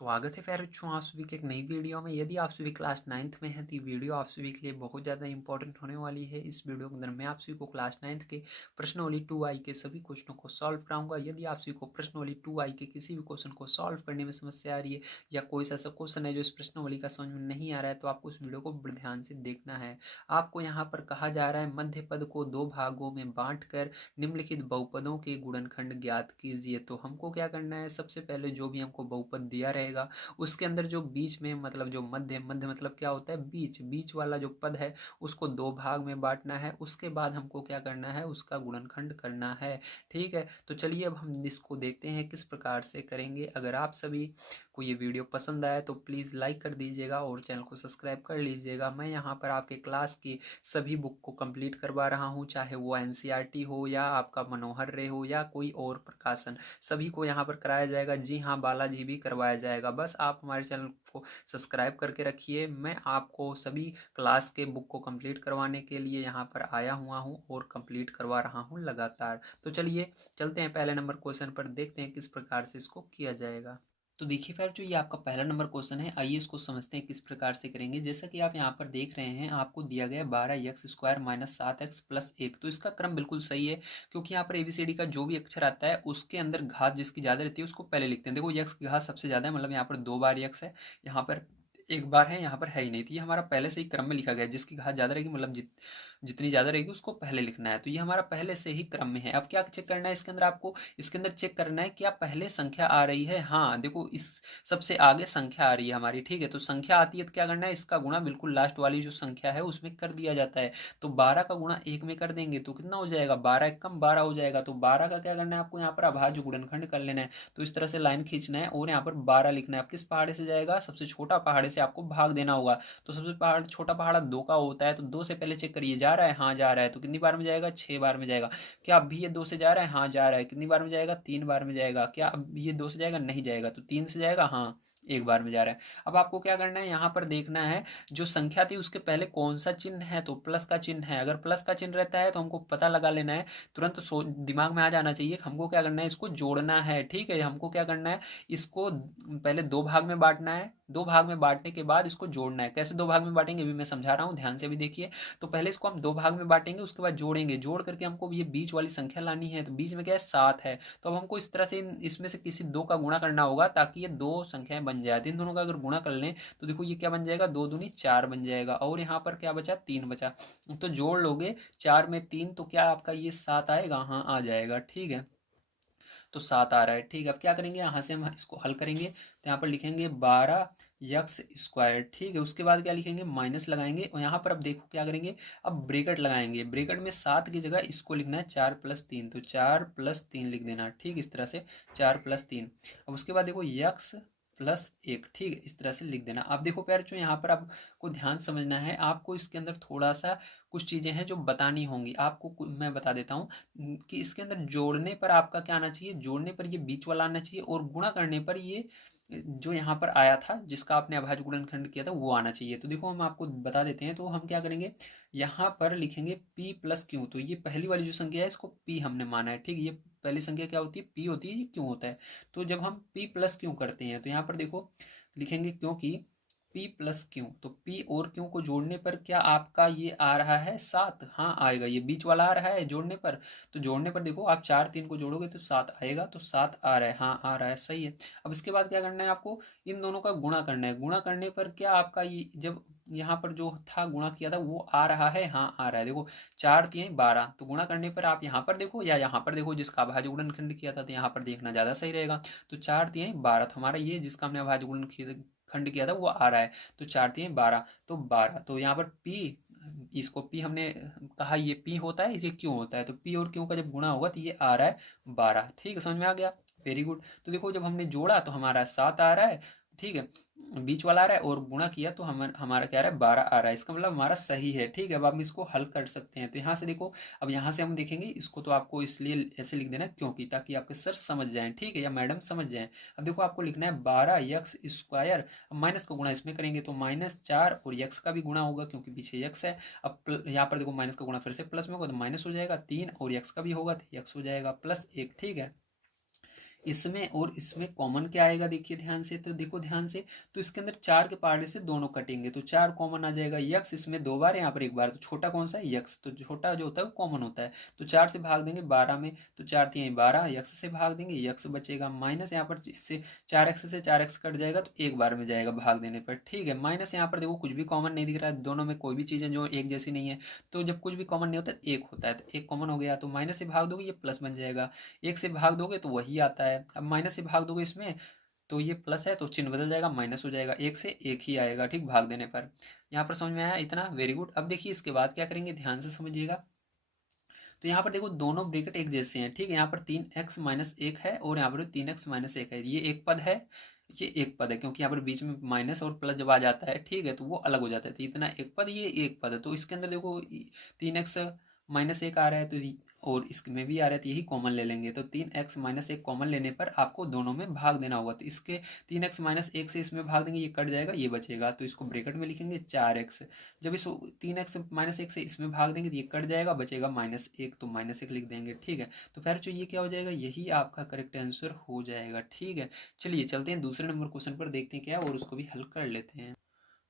स्वागत है प्यारे बच्चों आप सभी के एक नई वीडियो में। यदि आप सभी क्लास 9th में हैं तो ये वीडियो आप सभी के लिए बहुत ज़्यादा इंपॉर्टेंट होने वाली है। इस वीडियो के अंदर मैं आप सभी को क्लास 9th के प्रश्नावली 2i के सभी क्वेश्चनों को सॉल्व कराऊंगा। यदि आप सभी को प्रश्नावली 2i के किसी भी क्वेश्चन को सॉल्व करने में समस्या आ रही है या कोई सा ऐसा क्वेश्चन है जो इस प्रश्नावली का समझ में नहीं आ रहा है तो आपको इस वीडियो को बड़े ध्यान से देखना है। आपको यहाँ पर कहा जा रहा है मध्य पद को दो भागों में बांट कर निम्नलिखित बहुपदों के गुणनखंड ज्ञात कीजिए। तो हमको क्या करना है, सबसे पहले जो भी हमको बहुपद दिया रहेगा उसके अंदर जो बीच में मतलब जो मध्य मध्य मतलब क्या होता है, बीच बीच वाला जो पद है उसको दो भाग में बांटना है। उसके बाद हमको क्या करना है, उसका गुणनखंड करना है। ठीक है, तो चलिए अब हम इसको देखते हैं किस प्रकार से करेंगे। अगर आप सभी को ये वीडियो पसंद आए तो प्लीज़ लाइक कर दीजिएगा और चैनल को सब्सक्राइब कर लीजिएगा। मैं यहाँ पर आपके क्लास की सभी बुक को कंप्लीट करवा रहा हूँ, चाहे वो एनसीईआरटी हो या आपका मनोहर रे हो या कोई और प्रकाशन, सभी को यहाँ पर कराया जाएगा। जी हाँ, बालाजी भी करवाया जाएगा। बस आप हमारे चैनल को सब्सक्राइब करके रखिए। मैं आपको सभी क्लास के बुक को कंप्लीट करवाने के लिए यहाँ पर आया हुआ हूँ और कंप्लीट करवा रहा हूँ लगातार। तो चलिए चलते हैं पहले नंबर क्वेश्चन पर, देखते हैं किस प्रकार से इसको किया जाएगा। तो देखिए फिर जो ये आपका पहला नंबर क्वेश्चन है, आइए इसको समझते हैं किस प्रकार से करेंगे। जैसा कि आप यहाँ पर देख रहे हैं, आपको दिया गया 12x² माइनस 7x+1। तो इसका क्रम बिल्कुल सही है, क्योंकि यहाँ पर एबीसीडी का जो भी अक्षर आता है उसके अंदर घात जिसकी ज़्यादा रहती है उसको पहले लिखते हैं। देखो यक्स की घात सबसे ज़्यादा है, मतलब यहाँ पर 2 बार यक्स है, यहाँ पर एक बार है, यहाँ पर है ही नहीं। तो ये हमारा पहले से ही क्रम में लिखा गया है, जिसकी घात ज़्यादा रहेगी मतलब जितनी ज़्यादा रहेगी उसको पहले लिखना है। तो ये हमारा पहले से ही क्रम में है। अब क्या चेक करना है इसके अंदर, आपको इसके अंदर चेक करना है क्या पहले संख्या आ रही है। हाँ देखो, इस सबसे आगे संख्या आ रही है हमारी। ठीक है, तो संख्या आती है तो क्या करना है, इसका गुणा बिल्कुल लास्ट वाली जो संख्या है उसमें कर दिया जाता है। तो 12 का गुणा 1 में कर देंगे तो कितना हो जाएगा, 12 एक कम 12 हो जाएगा। तो 12 का क्या करना है, आपको यहाँ पर अभाज्य गुणनखंड कर लेना है। तो इस तरह से लाइन खींचना है और यहाँ पर 12 लिखना है। अब किस पहाड़े से जाएगा, सबसे छोटा पहाड़े से आपको भाग देना होगा। तो सबसे छोटा पहाड़ा 2 का होता है, तो 2 से पहले चेक करिए जा रहा है, हाँ जा रहा है। तो कितनी बार में जाएगा, 6 बार में जाएगा। क्या अब भी ये 2 से जा रहा है, हाँ जा रहा है। कितनी बार में जाएगा, 3 बार में जाएगा। क्या अब ये 2 से जाएगा, नहीं जाएगा। तो 3 से जाएगा, हाँ 1 बार में जा रहा है। अब आपको क्या करना है, यहाँ पर देखना है जो संख्या थी उसके पहले कौन सा चिन्ह है, तो प्लस का चिन्ह है। अगर प्लस का चिन्ह रहता है तो हमको पता लगा लेना है, तुरंत दिमाग में आ जाना चाहिए। हमको क्या करना है, इसको जोड़ना है। ठीक है, हमको क्या करना है, इसको पहले दो भाग में बांटना है। दो भाग में बांटने के बाद इसको जोड़ना है। कैसे दो भाग में बांटेंगे अभी मैं समझा रहा हूँ, ध्यान से भी देखिए। तो पहले इसको हम दो भाग में बांटेंगे, उसके बाद जोड़ेंगे। जोड़ करके हमको ये बीच वाली संख्या लानी है। तो बीच में क्या है, 7 है। तो अब हमको इस तरह से इसमें से किसी दो का गुणा करना होगा ताकि ये दो संख्याएं बन जाए। इन दोनों का अगर गुणा कर लें तो देखो ये क्या बन जाएगा, 2 दूनी 4 बन जाएगा। और यहाँ पर क्या बचा, 3 बचा। तो जोड़ लोगे 4 में 3 तो क्या आपका ये 7 आएगा, हाँ आ जाएगा। ठीक है, तो 7 आ रहा है। ठीक है, अब क्या करेंगे, यहाँ से हम इसको हल करेंगे। तो यहाँ पर लिखेंगे 12x²। ठीक है, उसके बाद क्या लिखेंगे, माइनस लगाएंगे और यहाँ पर अब देखो क्या करेंगे, अब ब्रेकेट लगाएंगे। ब्रेकेट में 7 की जगह इसको लिखना है 4+3, तो 4+3 लिख देना। ठीक, इस तरह से 4+3। अब उसके बाद देखो x+1। ठीक है, इस तरह से लिख देना। अब देखो प्यार, जो यहाँ पर आपको ध्यान समझना है, आपको इसके अंदर थोड़ा सा कुछ चीज़ें हैं जो बतानी होंगी आपको। मैं बता देता हूँ कि इसके अंदर जोड़ने पर आपका क्या आना चाहिए, जोड़ने पर ये बीच वाला आना चाहिए और गुणा करने पर ये जो यहाँ पर आया था जिसका आपने अभाज्य गुणनखंड किया था वो आना चाहिए। तो देखो हम आपको बता देते हैं। तो हम क्या करेंगे, यहाँ पर लिखेंगे p+q। तो ये पहली वाली जो संख्या है इसको p हमने माना है। ठीक, ये पहली संख्या क्या होती है, p होती है, ये क्यों होता है। तो जब हम p+q करते हैं तो यहाँ पर देखो लिखेंगे क्योंकि p+q। तो p और q को जोड़ने पर क्या आपका ये आ रहा है 7, हाँ आएगा। ये बीच वाला आ रहा है जोड़ने पर। तो जोड़ने पर देखो आप 4 3 को जोड़ोगे तो 7 आएगा। तो 7 आ रहा है, हाँ आ रहा है, सही है। अब इसके बाद क्या करना है, आपको इन दोनों का गुणा करना है। गुणा करने पर क्या आपका ये जब यहाँ पर जो था गुणा किया था वो आ रहा है, हाँ आ रहा है। देखो 4 3 12। तो गुणा करने पर आप यहाँ पर देखो या यहाँ पर देखो, जिसका अभाज्य गुणनखंड किया था तो यहाँ पर देखना ज़्यादा सही रहेगा। तो 4 3 12, तो हमारा ये जिसका हमने अभाज्य गुणनखंड खंड किया था वो आ रहा है। तो 4 3 12, तो 12। तो यहाँ पर p, इसको p हमने कहा ये p होता है, ये क्यों होता है। तो p और q का जब गुणा होगा तो ये आ रहा है 12। ठीक है, समझ में आ गया, वेरी गुड। तो देखो जब हमने जोड़ा तो हमारा 7 आ रहा है। ठीक है, बीच वाला आ रहा है और गुणा किया तो हमारा क्या आ रहा है, 12 आ रहा है। इसका मतलब हमारा सही है। ठीक है, अब हम इसको हल कर सकते हैं। तो यहाँ से देखो, अब यहाँ से हम देखेंगे इसको, तो आपको इसलिए ऐसे लिख देना क्योंकि, ताकि आपके सर समझ जाएं। ठीक है, या मैडम समझ जाएं। अब देखो आपको लिखना है 12x²। अब माइनस का गुणा इसमें करेंगे तो -4 और x का भी गुणा होगा क्योंकि पीछे x है। अब यहाँ पर देखो माइनस का गुणा फिर से प्लस में होगा तो माइनस हो जाएगा 3, और x का भी होगा तो x हो जाएगा +1। ठीक है, इसमें और इसमें कॉमन क्या आएगा, देखिए ध्यान से, तो देखो ध्यान से, तो इसके अंदर 4 के पार्ट से दोनों कटेंगे तो 4 कॉमन आ जाएगा। यक्स इसमें 2 बार, यहाँ पर 1 बार, तो छोटा कौन सा है, यक्स, तो छोटा जो होता है वो कॉमन होता है। तो 4 से भाग देंगे 12 में, तो 4 3 12, यक्स से भाग देंगे, यक्स बचेगा, माइनस यहाँ पर इससे 4x से 4x कट जाएगा तो 1 बार में जाएगा भाग देने पर, ठीक है। माइनस यहाँ पर देखो कुछ भी कॉमन नहीं दिख रहा है, दोनों में कोई भी चीज़ें जो एक जैसी नहीं है, तो जब कुछ भी कॉमन नहीं होता एक होता है, तो एक कॉमन हो गया, तो माइनस से भाग दोगे ये प्लस बन जाएगा, एक से भाग दोगे तो वही आता है। अब माइनस से भाग दोगे इसमें तो ये प्लस है तो चिन्ह बदल जाएगा, माइनस हो जाएगा, एक से एक ही आएगा, ठीक, भाग देने पर। यहाँ पर समझ में आया इतना, वेरी गुड। अब देखिए इसके बाद क्या करेंगे, ध्यान से समझिएगा। तो यहाँ पर देखो दोनों ब्रैकेट एक जैसे हैं, ठीक है। यहाँ पर 3x-1 है और यहाँ पर 3x-1 है, ये एक पद है, ये एक पद है, क्योंकि यहाँ पर बीच में माइनस और प्लस जब आ जाता है, ठीक है, तो वो अलग हो जाता है। तो इतना एक पद, ये एक पद है, तो इसके अंदर देखो 3x-1 आ रहा है, तो और इसमें भी आ रहा है, तो यही कॉमन ले लेंगे। तो 3x-1 कॉमन लेने पर आपको दोनों में भाग देना होगा, तो इसके 3x-1 से इसमें भाग देंगे, ये कट जाएगा, ये बचेगा, तो इसको ब्रैकेट में लिखेंगे 4x। जब इस 3x-1 से इसमें भाग देंगे तो ये कट जाएगा, बचेगा -1, तो -1 लिख देंगे, ठीक है। तो फिर जो ये क्या हो जाएगा, यही आपका करेक्ट आंसर हो जाएगा, ठीक है। चलिए चलते हैं दूसरे नंबर क्वेश्चन पर, देखते हैं क्या है और उसको भी हल कर लेते हैं।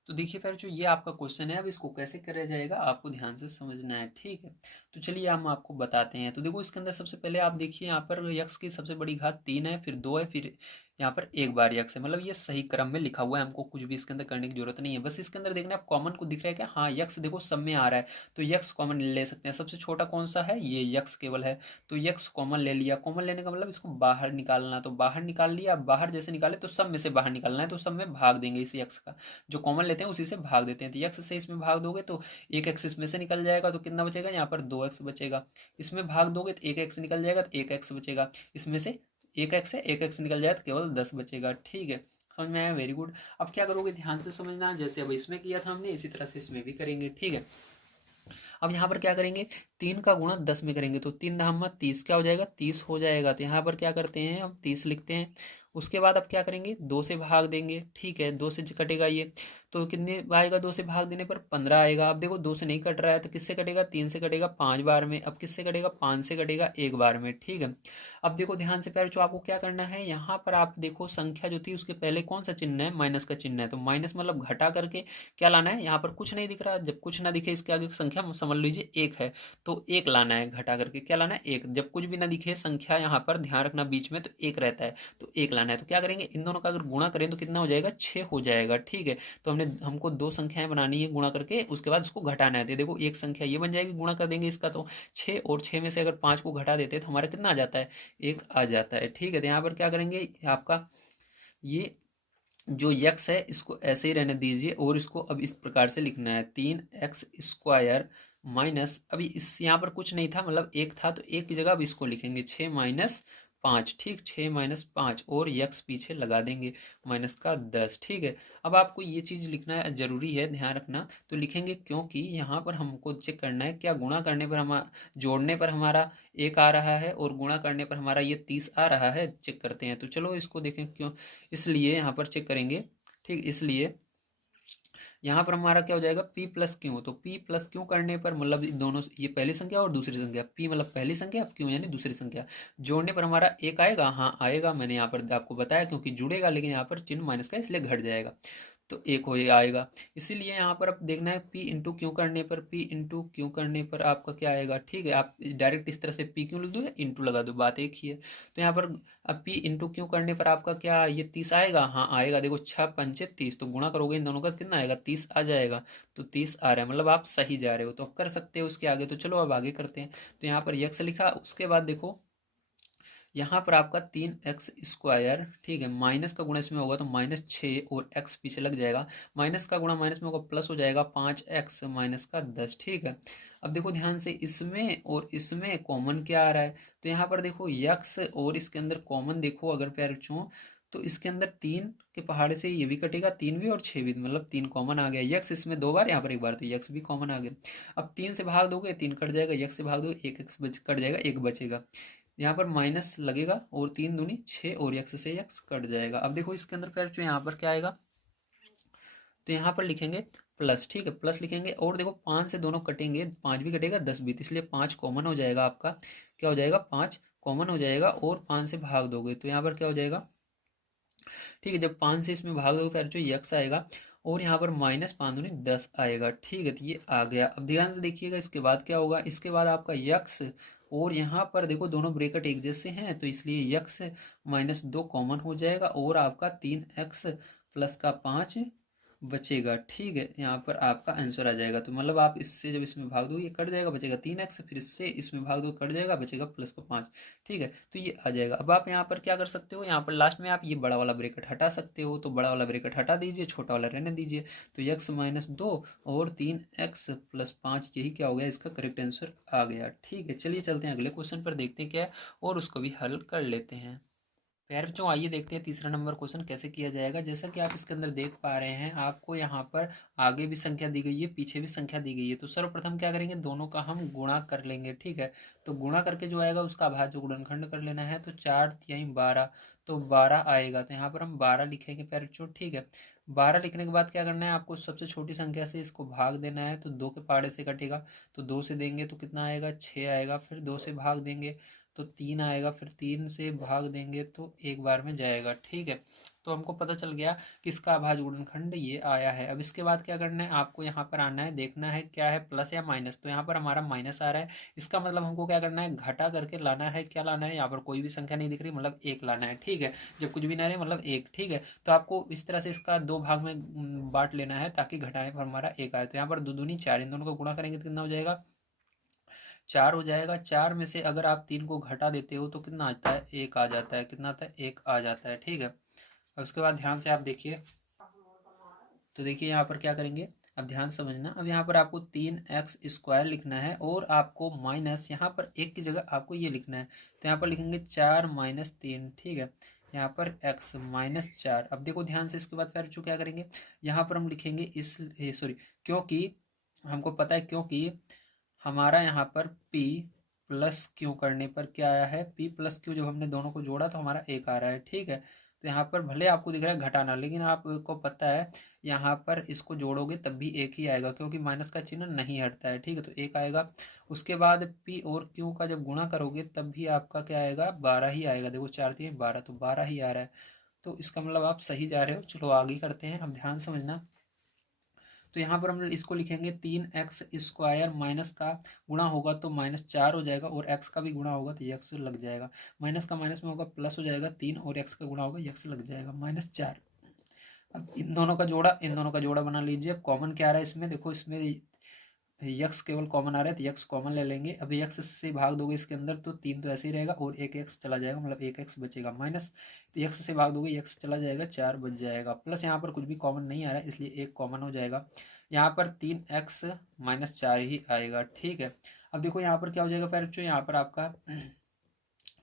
तो देखिए फिर जो ये आपका क्वेश्चन है, अब इसको कैसे करा जाएगा आपको ध्यान से समझना है, ठीक है। तो चलिए हम आपको बताते हैं। तो देखो इसके अंदर सबसे पहले आप देखिए, यहाँ पर यक्स की सबसे बड़ी घात 3 है, फिर 2 है, फिर यहाँ पर एक बार यक्स है, मतलब ये सही क्रम में लिखा हुआ है, हमको कुछ भी इसके अंदर करने की जरूरत नहीं है। बस इसके अंदर देखना, आप कॉमन को दिख रहा है क्या, हाँ यक्स देखो सब में आ रहा है, तो यक्स कॉमन ले सकते हैं। सबसे छोटा कौन सा है, ये यक्स केवल है, तो यक्स कॉमन ले लिया। कॉमन लेने का मतलब इसको बाहर निकालना, तो बाहर निकाल लिया। बाहर जैसे निकाले तो सब में से बाहर निकालना है, तो सब में भाग देंगे इस यक्स का, जो कॉमन लेते हैं उसी से भाग देते हैं। तो यक्स से इसमें भाग दोगे तो एक एक्स इसमें से निकल जाएगा, तो कितना बचेगा, यहाँ पर 2x बचेगा। इसमें भाग दोगे तो एक एक्स निकल जाएगा, तो एक एक्स बचेगा। इसमें से एक एक्स है, एक एक्स निकल जाए तो केवल 10 बचेगा, ठीक है। समझ में आया, वेरी गुड। अब क्या करोगे, ध्यान से समझना, जैसे अब इसमें किया था हमने इसी तरह से इसमें भी करेंगे, ठीक है। अब यहाँ पर क्या करेंगे, 3 का गुणा 10 में करेंगे, तो 3 दहम 30 क्या हो जाएगा, 30 हो जाएगा। तो यहाँ पर क्या करते हैं, हम 30 लिखते हैं। उसके बाद अब क्या करेंगे, 2 से भाग देंगे, ठीक है, 2 से कटेगा ये, तो कितने आएगा, 2 से भाग देने पर 15 आएगा। अब देखो 2 से नहीं कट रहा है, तो किससे कटेगा, 3 से कटेगा 5 बार में। अब किससे कटेगा, 5 से कटेगा 1 बार में, ठीक है। अब देखो ध्यान से पहले जो आपको क्या करना है, यहाँ पर आप देखो संख्या जो थी उसके पहले कौन सा चिन्ह है, माइनस का चिन्ह है, तो माइनस मतलब घटा करके क्या लाना है, यहाँ पर कुछ नहीं दिख रहा, जब कुछ ना दिखे इसके आगे संख्या समझ लीजिए 1 है, तो 1 लाना है, घटा करके क्या लाना है, 1। जब कुछ भी ना दिखे संख्या, यहाँ पर ध्यान रखना बीच में तो 1 रहता है, तो 1 लाना है। तो क्या करेंगे, इन दोनों का अगर गुणा करें तो कितना हो जाएगा, 6 हो जाएगा, ठीक है। तो हमको 2 संख्याएं बनानी है गुणा करके, उसके बाद इसको घटाना है। तो देखो एक संख्या ये बन जाएगी, गुणा कर देंगे इसका, तो 6, और 6 में से अगर 5 को घटा देते तो हमारा कितना आ जाता है, 1 आ जाता है, ठीक है। तो यहाँ पर क्या करेंगे, आपका ये जो यक्स है इसको ऐसे ही रहने दीजिए, और इसको अब इस प्रकार से लिखना है, 3x² माइनस, अभी इस यहाँ पर कुछ नहीं था, मतलब 1 था, तो 1 की जगह अब इसको लिखेंगे 6-5, ठीक, 6-5, और यक्स पीछे लगा देंगे -10, ठीक है। अब आपको ये चीज़ लिखना जरूरी है, ध्यान रखना, तो लिखेंगे क्योंकि यहाँ पर हमको चेक करना है क्या गुणा करने पर हम, जोड़ने पर हमारा 1 आ रहा है और गुणा करने पर हमारा ये 30 आ रहा है, चेक करते हैं। तो चलो इसको देखें क्यों, इसलिए यहाँ पर चेक करेंगे, ठीक, इसलिए यहाँ पर हमारा क्या हो जाएगा, p प्लस क्यू, तो p प्लस क्यू करने पर मतलब दोनों, ये पहली संख्या और दूसरी संख्या, p मतलब पहली संख्या, क्यू यानी दूसरी संख्या, जोड़ने पर हमारा 1 आएगा, हाँ आएगा, मैंने यहाँ पर आपको बताया, क्योंकि जुड़ेगा लेकिन यहाँ पर चिन्ह माइनस का इसलिए घट जाएगा, तो 1 हो आएगा। इसीलिए यहाँ पर अब देखना है, p इंटू क्यू करने पर, p इंटू क्यू करने पर आपका क्या आएगा, ठीक है। आप डायरेक्ट इस तरह से p क्यू लिख दो या इंटू लगा दो, बात एक ही है। तो यहाँ पर अब p इंटू क्यू करने पर आपका क्या, ये 30 आएगा, हाँ आएगा, देखो 6×5 = 30, तो गुणा करोगे इन दोनों का कितना आएगा, 30 आ जाएगा, तो 30 आ रहा है, मतलब आप सही जा रहे हो, तो अब कर सकते हो उसके आगे। तो चलो अब आगे करते हैं। तो यहाँ पर यक्स लिखा, उसके बाद देखो यहाँ पर आपका 3x², ठीक है, माइनस का गुणा इसमें होगा तो -6, और x पीछे लग जाएगा, माइनस का गुणा माइनस में होगा प्लस हो जाएगा, 5x -10, ठीक है। अब देखो ध्यान से, इसमें और इसमें कॉमन क्या आ रहा है, तो यहाँ पर देखो यक्स और इसके अंदर कॉमन देखो, अगर पैर चूँ तो इसके अंदर 3 के पहाड़े से ये भी कटेगा, 3 भी और 6 भी, मतलब 3 कॉमन आ गया। यक्स इसमें 2 बार, यहाँ पर 1 बार, तो यक्स भी कॉमन आ गया। अब 3 से भाग दोगे 3 कट जाएगा, यक्स से भाग दोगे 1 एक्स कट जाएगा, 1 बचेगा, यहाँ पर माइनस लगेगा, और 3 दूनी 6, और यक्स से यक्स कट जाएगा। अब देखो इसके अंदर कर जो यहाँ पर क्या आएगा, तो यहाँ पर लिखेंगे प्लस, ठीक है, प्लस लिखेंगे, और देखो 5 से दोनों कटेंगे, 5 भी कटेगा 10 भी, इसलिए 5 कॉमन हो जाएगा आपका, क्या हो जाएगा, 5 कॉमन हो जाएगा और 5 से भाग दोगे तो यहाँ पर क्या हो जाएगा, ठीक है। जब 5 से इसमें भाग दोगे फिर जो यक्स आएगा और यहाँ पर -5×10 आएगा, ठीक है। तो ये आ गया। अब ध्यान से देखिएगा इसके बाद क्या होगा, इसके बाद आपका यक्स और यहाँ पर देखो दोनों ब्रैकेट एक जैसे हैं तो इसलिए यक्स -2 कॉमन हो जाएगा और आपका 3x प्लस का 5 बचेगा, ठीक है। यहाँ पर आपका आंसर आ जाएगा। तो मतलब आप इससे जब इसमें भाग दो ये कट जाएगा, बचेगा 3x, फिर इससे इसमें भाग दो कट जाएगा, बचेगा प्लस का 5, ठीक है। तो ये आ जाएगा। अब आप यहाँ पर क्या कर सकते हो, यहाँ पर लास्ट में आप ये बड़ा वाला ब्रैकेट हटा सकते हो, तो बड़ा वाला ब्रैकेट हटा दीजिए, छोटा वाला रहने दीजिए। तो x-2 और 3x प्लस 5 यही क्या हो गया, इसका करेक्ट आंसर आ गया, ठीक है। चलिए चलते हैं अगले क्वेश्चन पर, देखते हैं क्या है और उसको भी हल कर लेते हैं। प्यारे बच्चों आइए देखते हैं तीसरा नंबर क्वेश्चन कैसे किया जाएगा। जैसा कि आप इसके अंदर देख पा रहे हैं, आपको यहाँ पर आगे भी संख्या दी गई है, पीछे भी संख्या दी गई है। तो सर्वप्रथम क्या करेंगे, दोनों का हम गुणा कर लेंगे, ठीक है। तो गुणा करके जो आएगा उसका अभाज्य गुणनखंड कर लेना है। तो 4×3 = 12, तो 12 आएगा। तो यहाँ पर हम 12 लिखेंगे प्यारे बच्चों, ठीक है। 12 लिखने के बाद क्या करना है, आपको सबसे छोटी संख्या से इसको भाग देना है। तो 2 के पहाड़े से कटेगा, तो 2 से देंगे तो कितना आएगा, 6 आएगा। फिर 2 से भाग देंगे तो 3 आएगा, फिर 3 से भाग देंगे तो एक बार में जाएगा, ठीक है। तो हमको पता चल गया कि इसका अभाज्य गुणनखंड ये आया है। अब इसके बाद क्या करना है, आपको यहाँ पर आना है, देखना है क्या है, प्लस या माइनस। तो यहाँ पर हमारा माइनस आ रहा है, इसका मतलब हमको क्या करना है, घटा करके लाना है। क्या लाना है, यहाँ पर कोई भी संख्या नहीं दिख रही, मतलब 1 लाना है, ठीक है। जब कुछ भी ना रहे मतलब 1, ठीक है। तो आपको इस तरह से इसका 2 भाग में बांट लेना है ताकि घटाने पर हमारा 1 आए। तो यहाँ पर 2 दूनी 4, इन दोनों को गुणा करेंगे तो कितना हो जाएगा, 4 हो जाएगा। 4 में से अगर आप 3 को घटा देते हो तो कितना आता है, 1 आ जाता है। कितना आता है, 1 आ जाता है, ठीक है। अब उसके बाद ध्यान से आप देखिए, तो देखिए यहाँ पर क्या करेंगे, अब ध्यान समझना। अब यहाँ पर आपको 3x² लिखना है और आपको माइनस यहाँ पर 1 की जगह आपको ये लिखना है। तो यहाँ पर लिखेंगे 4 - 3, ठीक है। यहाँ पर x -4। अब देखो ध्यान से, इसके बाद फिर जो क्या करेंगे, यहाँ पर हम लिखेंगे इस सॉरी, क्योंकि हमको पता है, क्योंकि हमारा यहाँ पर p प्लस क्यू करने पर क्या आया है, p प्लस क्यू जब हमने दोनों को जोड़ा तो हमारा 1 आ रहा है, ठीक है। तो यहाँ पर भले आपको दिख रहा है घटाना, लेकिन आपको पता है यहाँ पर इसको जोड़ोगे तब भी 1 ही आएगा, क्योंकि माइनस का चिन्ह नहीं हटता है, ठीक है। तो 1 आएगा। उसके बाद p और q का जब गुणा करोगे तब भी आपका क्या आएगा, 12 ही आएगा। देखो 4×3 = 12, तो 12 ही आ रहा है। तो इसका मतलब आप सही जा रहे हो। चलो आगे करते हैं। अब ध्यान समझना, तो यहाँ पर हम इसको लिखेंगे 3x² माइनस का गुणा होगा तो -4 हो जाएगा, और x का भी गुणा होगा तो x लग जाएगा। माइनस का माइनस में होगा प्लस हो जाएगा 3, और x का गुणा होगा x लग जाएगा -4। अब इन दोनों का जोड़ा, इन दोनों का जोड़ा बना लीजिए। अब कॉमन क्या आ रहा है इसमें, देखो इसमें यक्स केवल कॉमन आ रहा है तो यक्स कॉमन ले लेंगे। अब यक्स से भाग दोगे इसके अंदर तो 3 तो ऐसे ही रहेगा और एक एक्स चला जाएगा, मतलब 1x बचेगा। माइनस तो यक्स से भाग दोगे यक्स चला जाएगा, 4 बच जाएगा। प्लस यहाँ पर कुछ भी कॉमन नहीं आ रहा है इसलिए 1 कॉमन हो जाएगा। यहाँ पर 3x -4 ही आएगा, ठीक है। अब देखो यहाँ पर क्या हो जाएगा फिर बच्चों, यहाँ पर आपका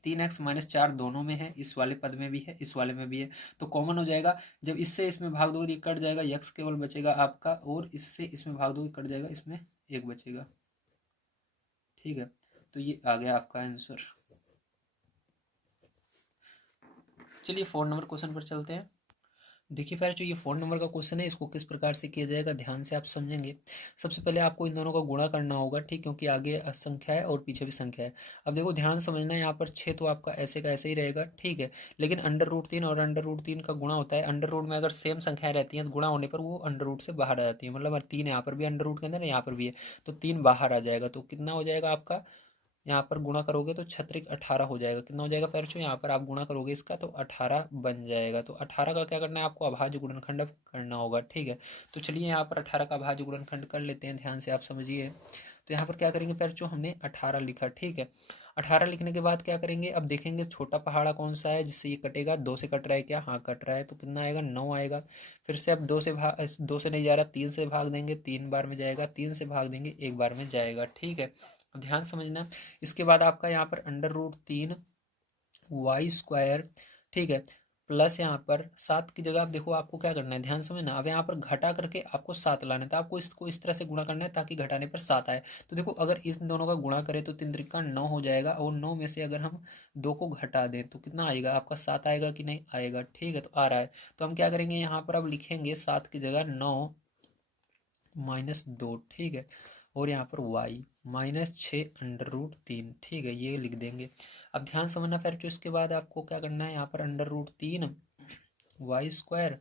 3x -4 दोनों में है, इस वाले पद में भी है, इस वाले में भी है, तो कॉमन हो जाएगा। जब इससे इसमें भाग दोगे तो कट जाएगा, यक्स केवल बचेगा आपका, और इससे इसमें भाग दोगे कट जाएगा, इसमें 1 बचेगा, ठीक है। तो ये आ गया आपका आंसर। चलिए 4 नंबर क्वेश्चन पर चलते हैं। देखिए फिर जो ये 4 नंबर का क्वेश्चन है, इसको किस प्रकार से किया जाएगा ध्यान से आप समझेंगे। सबसे पहले आपको इन दोनों का गुणा करना होगा, ठीक, क्योंकि आगे संख्या है और पीछे भी संख्या है। अब देखो ध्यान समझना है, यहाँ पर 6 तो आपका ऐसे का ऐसे ही रहेगा, ठीक है। लेकिन √3 और √3 का गुणा होता है। अंडर रूट में अगर सेम संख्याएं रहती हैं तो गुणा होने पर वो अंडर रूट से बाहर आ जाती है। मतलब 3 यहाँ पर भी अंडर रूट के अंदर है, यहाँ पर भी है, तो 3 बाहर आ जाएगा। तो कितना हो जाएगा आपका, यहाँ पर गुणा करोगे तो 6×3 = 18 हो जाएगा। कितना हो जाएगा पैरचो, यहाँ पर आप गुणा करोगे इसका तो 18 बन जाएगा। तो 18 का क्या करना है, आपको अभाज्य गुणनखंड अब करना होगा, ठीक है। तो चलिए यहाँ पर 18 का अभाज्य गुणनखंड कर लेते हैं, ध्यान से आप समझिए। तो यहाँ पर क्या करेंगे पैरचो, हमने 18 लिखा, ठीक है। 18 लिखने के बाद क्या करेंगे, अब देखेंगे छोटा पहाड़ा कौन सा है जिससे ये कटेगा। 2 से कट रहा है क्या, हाँ कट रहा है, तो कितना आएगा, 9 आएगा। फिर से अब 2 से नहीं जा रहा, 3 से भाग देंगे, 3 बार में जाएगा। 3 से भाग देंगे, 1 बार में जाएगा, ठीक है। ध्यान समझना। इसके बाद आपका यहाँ पर √3y², ठीक है, प्लस यहाँ पर 7 की जगह आप देखो आपको क्या करना है, ध्यान समझना। अब यहाँ पर घटा करके आपको 7 लाना है, तो आपको इसको इस तरह से गुणा करना है ताकि घटाने पर 7 आए। तो देखो अगर इन दोनों का गुणा करें तो 3×3 = 9 हो जाएगा, और 9 में से अगर हम 2 को घटा दें तो कितना आएगा आपका, 7 आएगा कि नहीं आएगा, ठीक है। तो आ रहा है। तो हम क्या करेंगे, यहाँ पर अब लिखेंगे 7 की जगह 9 - 2, ठीक है। और यहाँ पर y -6√3, ठीक है, ये लिख देंगे। अब ध्यान समझना फिर, जो इसके बाद आपको क्या करना है, यहाँ पर √3 y²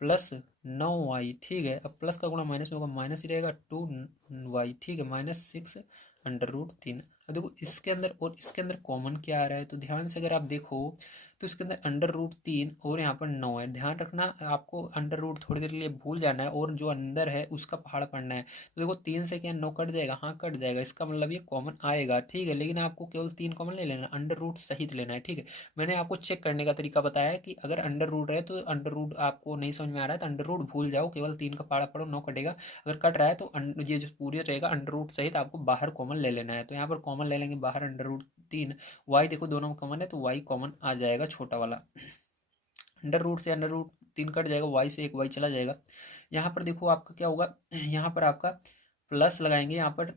प्लस 9y, ठीक है। अब प्लस का गुणा माइनस में होगा, माइनस ही रहेगा 2y, ठीक है, -6√3। अब देखो इसके अंदर और इसके अंदर कॉमन क्या आ रहा है, तो ध्यान से अगर आप देखो तो इसके अंदर √3 और यहाँ पर 9 है। ध्यान रखना, आपको अंडर रूट थोड़ी देर के लिए भूल जाना है और जो अंदर है उसका पहाड़ पढ़ना है। तो देखो 3 से क्या 9 कट जाएगा, हाँ कट जाएगा, इसका मतलब ये कॉमन आएगा, ठीक है। लेकिन आपको केवल 3 कॉमन नहीं लेना, अंडर रूट सहित लेना है, ठीक है। मैंने आपको चेक करने का तरीका बताया है कि अगर अंडर रूट रहे तो अंडर रूट आपको नहीं समझ में आ रहा है तो अंडर रूट भूल जाओ, केवल 3 का पहाड़ा पढ़ो, 9 कटेगा। अगर कट रहा है तो ये जो पूरी रहेगा अंडर रूट सहित आपको बाहर कॉमन ले लेना है। तो यहाँ पर कॉमन ले लेंगे बाहर √3, वाई देखो दोनों में कॉमन है तो वाई कॉमन आ जाएगा छोटा वाला। अंडर रूट से √3 कट जाएगा, वाई से एक वाई चला जाएगा। यहाँ पर देखो आपका क्या होगा, यहाँ पर आपका प्लस लगाएंगे, यहाँ पर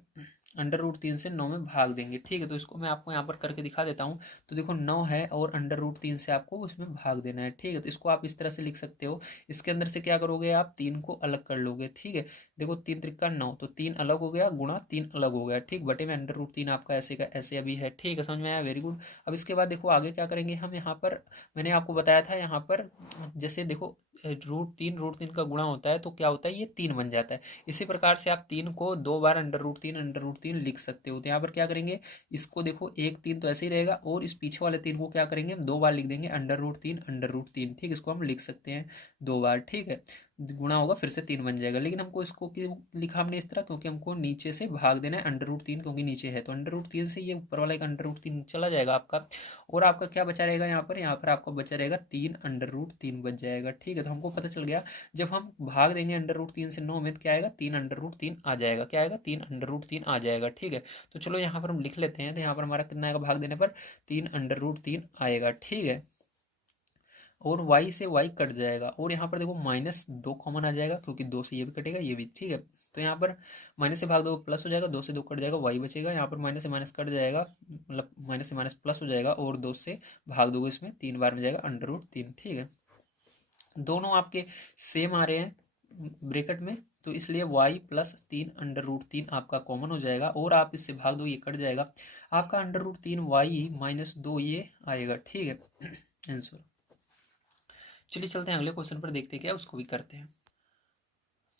अंडर √3 से 9 में भाग देंगे, ठीक है। तो इसको मैं आपको यहाँ पर करके दिखा देता हूँ। तो देखो 9 है और अंडर √3 से आपको उसमें भाग देना है, ठीक है। तो इसको आप इस तरह से लिख सकते हो। इसके अंदर से क्या करोगे, आप 3 को अलग कर लोगे, ठीक है। देखो 3 त्रिका 9, तो 3 अलग हो गया, गुणा 3 अलग हो गया, ठीक। बटे में अंडर √3 आपका ऐसे का ऐसे अभी है, ठीक है, समझ में आया, वेरी गुड। अब इसके बाद देखो आगे क्या करेंगे हम, यहाँ पर मैंने आपको बताया था, यहाँ पर जैसे देखो √3 का गुणा होता है तो क्या होता है, ये 3 बन जाता है। इसी प्रकार से आप 3 को 2 बार अंडर √3 लिख सकते हो। तो यहाँ पर क्या करेंगे, इसको देखो एक 3 तो ऐसे ही रहेगा और इस पीछे वाले 3 को क्या करेंगे, हम 2 बार लिख देंगे अंडर √3, ठीक। इसको हम लिख सकते हैं 2 बार, ठीक है। गुणा होगा फिर से 3 बन जाएगा। लेकिन हमको इसको क्यों लिखा हमने इस तरह, क्योंकि हमको नीचे से भाग देना है अंडर √3, क्योंकि नीचे है तो अंडर √3 से ये ऊपर वाला एक अंडर √3 चला जाएगा आपका। और आपका क्या बचा रहेगा, यहाँ पर आपका बचा रहेगा 3 अंडर √3 बच जाएगा, ठीक है। तो हमको पता चल गया, जब हम भाग देंगे अंडर √3 से 9 में तो क्या आएगा, 3 अंडर √3 आ जाएगा, क्या आएगा, 3 अंडर √3 आ जाएगा, ठीक है। तो चलो यहाँ पर हम लिख लेते हैं। तो यहाँ पर हमारा कितना आएगा, भाग देने पर 3 अंडर √3 आएगा, ठीक है। और y से y कट जाएगा और यहाँ पर देखो -2 कॉमन आ जाएगा, क्योंकि 2 से ये भी कटेगा ये भी, ठीक है। तो यहाँ पर माइनस से भाग दो प्लस हो जाएगा, 2 से 2 कट जाएगा, y बचेगा। यहाँ पर माइनस से माइनस कट जाएगा, मतलब माइनस से माइनस प्लस हो जाएगा, और 2 से भाग दोगे इसमें 3 बार में जाएगा अंडर √3, ठीक है। दोनों आपके सेम आ रहे हैं ब्रैकेट में, तो इसलिए y +3 अंडर √3 आपका कॉमन हो जाएगा और आप इससे भाग दो, ये कट जाएगा आपका अंडर √3 y -2 ये आएगा, ठीक है, आंसर। चलिए चलते हैं अगले क्वेश्चन पर, देखते हैं क्या उसको भी करते हैं।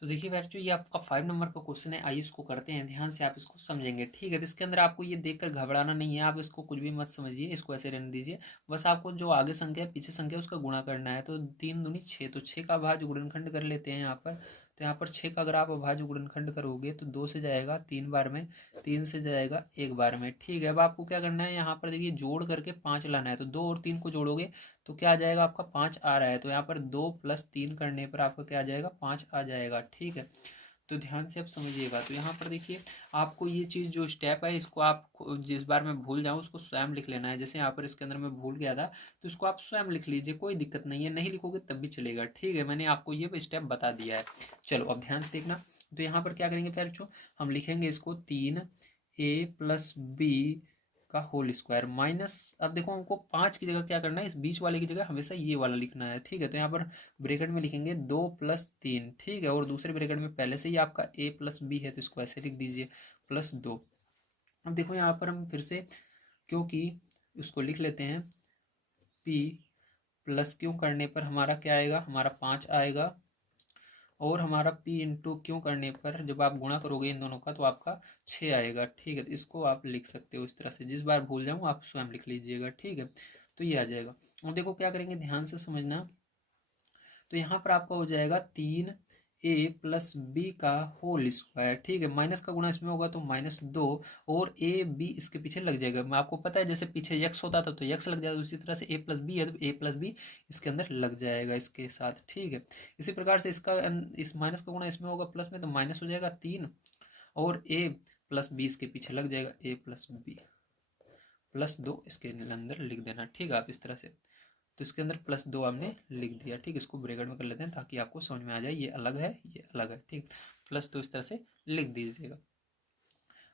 तो देखिए बच्चों, ये आपका 5 नंबर का क्वेश्चन है, आइए इसको करते हैं, ध्यान से आप इसको समझेंगे, ठीक है। तो इसके अंदर आपको ये देखकर घबराना नहीं है, आप इसको कुछ भी मत समझिए, इसको ऐसे रहने दीजिए। बस आपको जो आगे संख्या है पीछे संख्या है उसका गुणा करना है। तो 3 दूनी 6, तो 6 का अभाज्य गुणनखंड कर लेते हैं यहाँ पर। तो यहाँ पर 6 का अगर आप अभाज्य गुणनखंड करोगे तो 2 से जाएगा 3 बार में, 3 से जाएगा 1 बार में, ठीक है। अब आपको क्या करना है, यहाँ पर देखिए जोड़ करके 5 लाना है। तो 2 और 3 को जोड़ोगे तो क्या आ जाएगा, आपका 5 आ रहा है। तो यहाँ पर 2 + 3 करने पर आपका क्या आ जाएगा, 5 आ जाएगा, ठीक है। तो ध्यान से आप समझिएगा। तो यहाँ पर देखिए, आपको ये चीज़ जो स्टेप है इसको आप जिस बार मैं भूल जाऊँ उसको स्वयं लिख लेना है। जैसे यहाँ पर इसके अंदर मैं भूल गया था तो इसको आप स्वयं लिख लीजिए, कोई दिक्कत नहीं है, नहीं लिखोगे तब भी चलेगा, ठीक है। मैंने आपको ये स्टेप बता दिया है। चलो अब ध्यान से देखना। तो यहाँ पर क्या करेंगे फिर, जो हम लिखेंगे इसको 3a + b का होल स्क्वायर माइनस, अब देखो हमको 5 की जगह क्या करना है, इस बीच वाले की जगह हमेशा ये वाला लिखना है, ठीक है। तो यहाँ पर ब्रैकेट में लिखेंगे 2 + 3, ठीक है। और दूसरे ब्रैकेट में पहले से ही आपका a + b है तो इसको ऐसे लिख दीजिए +2। अब देखो यहाँ पर हम फिर से क्योंकि उसको लिख लेते हैं, p + क्यों करने पर हमारा क्या आएगा, हमारा 5 आएगा। और हमारा p × क्यों करने पर जब आप गुणा करोगे इन दोनों का तो आपका 6 आएगा, ठीक है। तो इसको आप लिख सकते हो इस तरह से, जिस बार भूल जाऊँ आप स्वयं लिख लीजिएगा, ठीक है। तो ये आ जाएगा। और देखो क्या करेंगे, ध्यान से समझना। तो यहाँ पर आपका हो जाएगा 3a + b का होल स्क्वायर, ठीक है। माइनस का गुणा इसमें होगा तो -2 और a b इसके पीछे लग जाएगा। मैं आपको पता है जैसे पीछे x होता था तो x लग जाएगा, उसी तरह से a + b है तो a + b इसके अंदर लग जाएगा इसके साथ, ठीक है। इसी प्रकार से इसका इस माइनस का गुणा इसमें होगा प्लस में तो माइनस हो जाएगा 3 और a + b इसके पीछे लग जाएगा, a + b +2 इसके अंदर लिख देना, ठीक है। आप इस तरह से, तो इसके अंदर +2 हमने लिख दिया, ठीक। इसको ब्रैकेट में कर लेते हैं ताकि आपको समझ में आ जाए, ये अलग है ये अलग है, ठीक। +2 इस तरह से लिख दीजिएगा।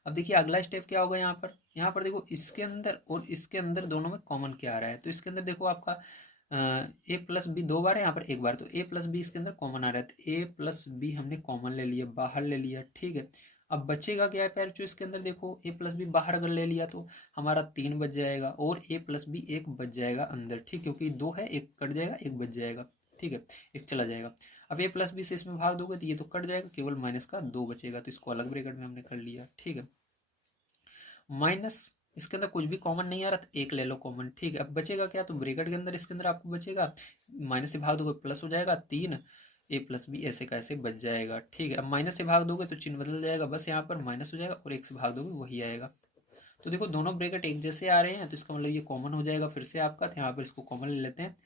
अब देखिए अगला स्टेप क्या होगा, यहाँ पर देखो इसके अंदर और इसके अंदर दोनों में कॉमन क्या आ रहा है। तो इसके अंदर देखो आपका a + b 2 बार है, यहाँ पर 1 बार, तो a + b इसके अंदर कॉमन आ रहा है। तो a + b हमने कॉमन ले लिया, बाहर ले लिया, ठीक है। अब बचेगा क्या है पैर जो इसके अंदर देखो ए प्लस बी बाहर अगर ले लिया तो हमारा 3 बच जाएगा और ए प्लस बी 1 बच जाएगा अंदर, ठीक, क्योंकि 2 है, एक कट जाएगा, एक बच जाएगा, ठीक है, एक चला जाएगा। अब ए प्लस बी से इसमें भाग दोगे तो ये तो कट जाएगा, केवल माइनस का 2 बचेगा, तो इसको अलग ब्रैकेट में हमने कर लिया, ठीक है। माइनस इसके अंदर कुछ भी कॉमन नहीं आ रहा था, एक ले लो कॉमन, ठीक है। अब बचेगा क्या, तो ब्रैकेट के अंदर इसके अंदर आपको बचेगा, माइनस से भाग दोगे प्लस हो जाएगा 3, ए प्लस बी ऐसे का ऐसे बच जाएगा, ठीक है। अब माइनस से भाग दोगे तो चिन्ह बदल जाएगा, बस यहाँ पर माइनस हो जाएगा और एक से भाग दोगे वही आएगा। तो देखो दोनों ब्रैकेट एक जैसे आ रहे हैं, तो इसका मतलब ये कॉमन हो जाएगा फिर से आपका, तो यहाँ पर इसको कॉमन ले लेते हैं,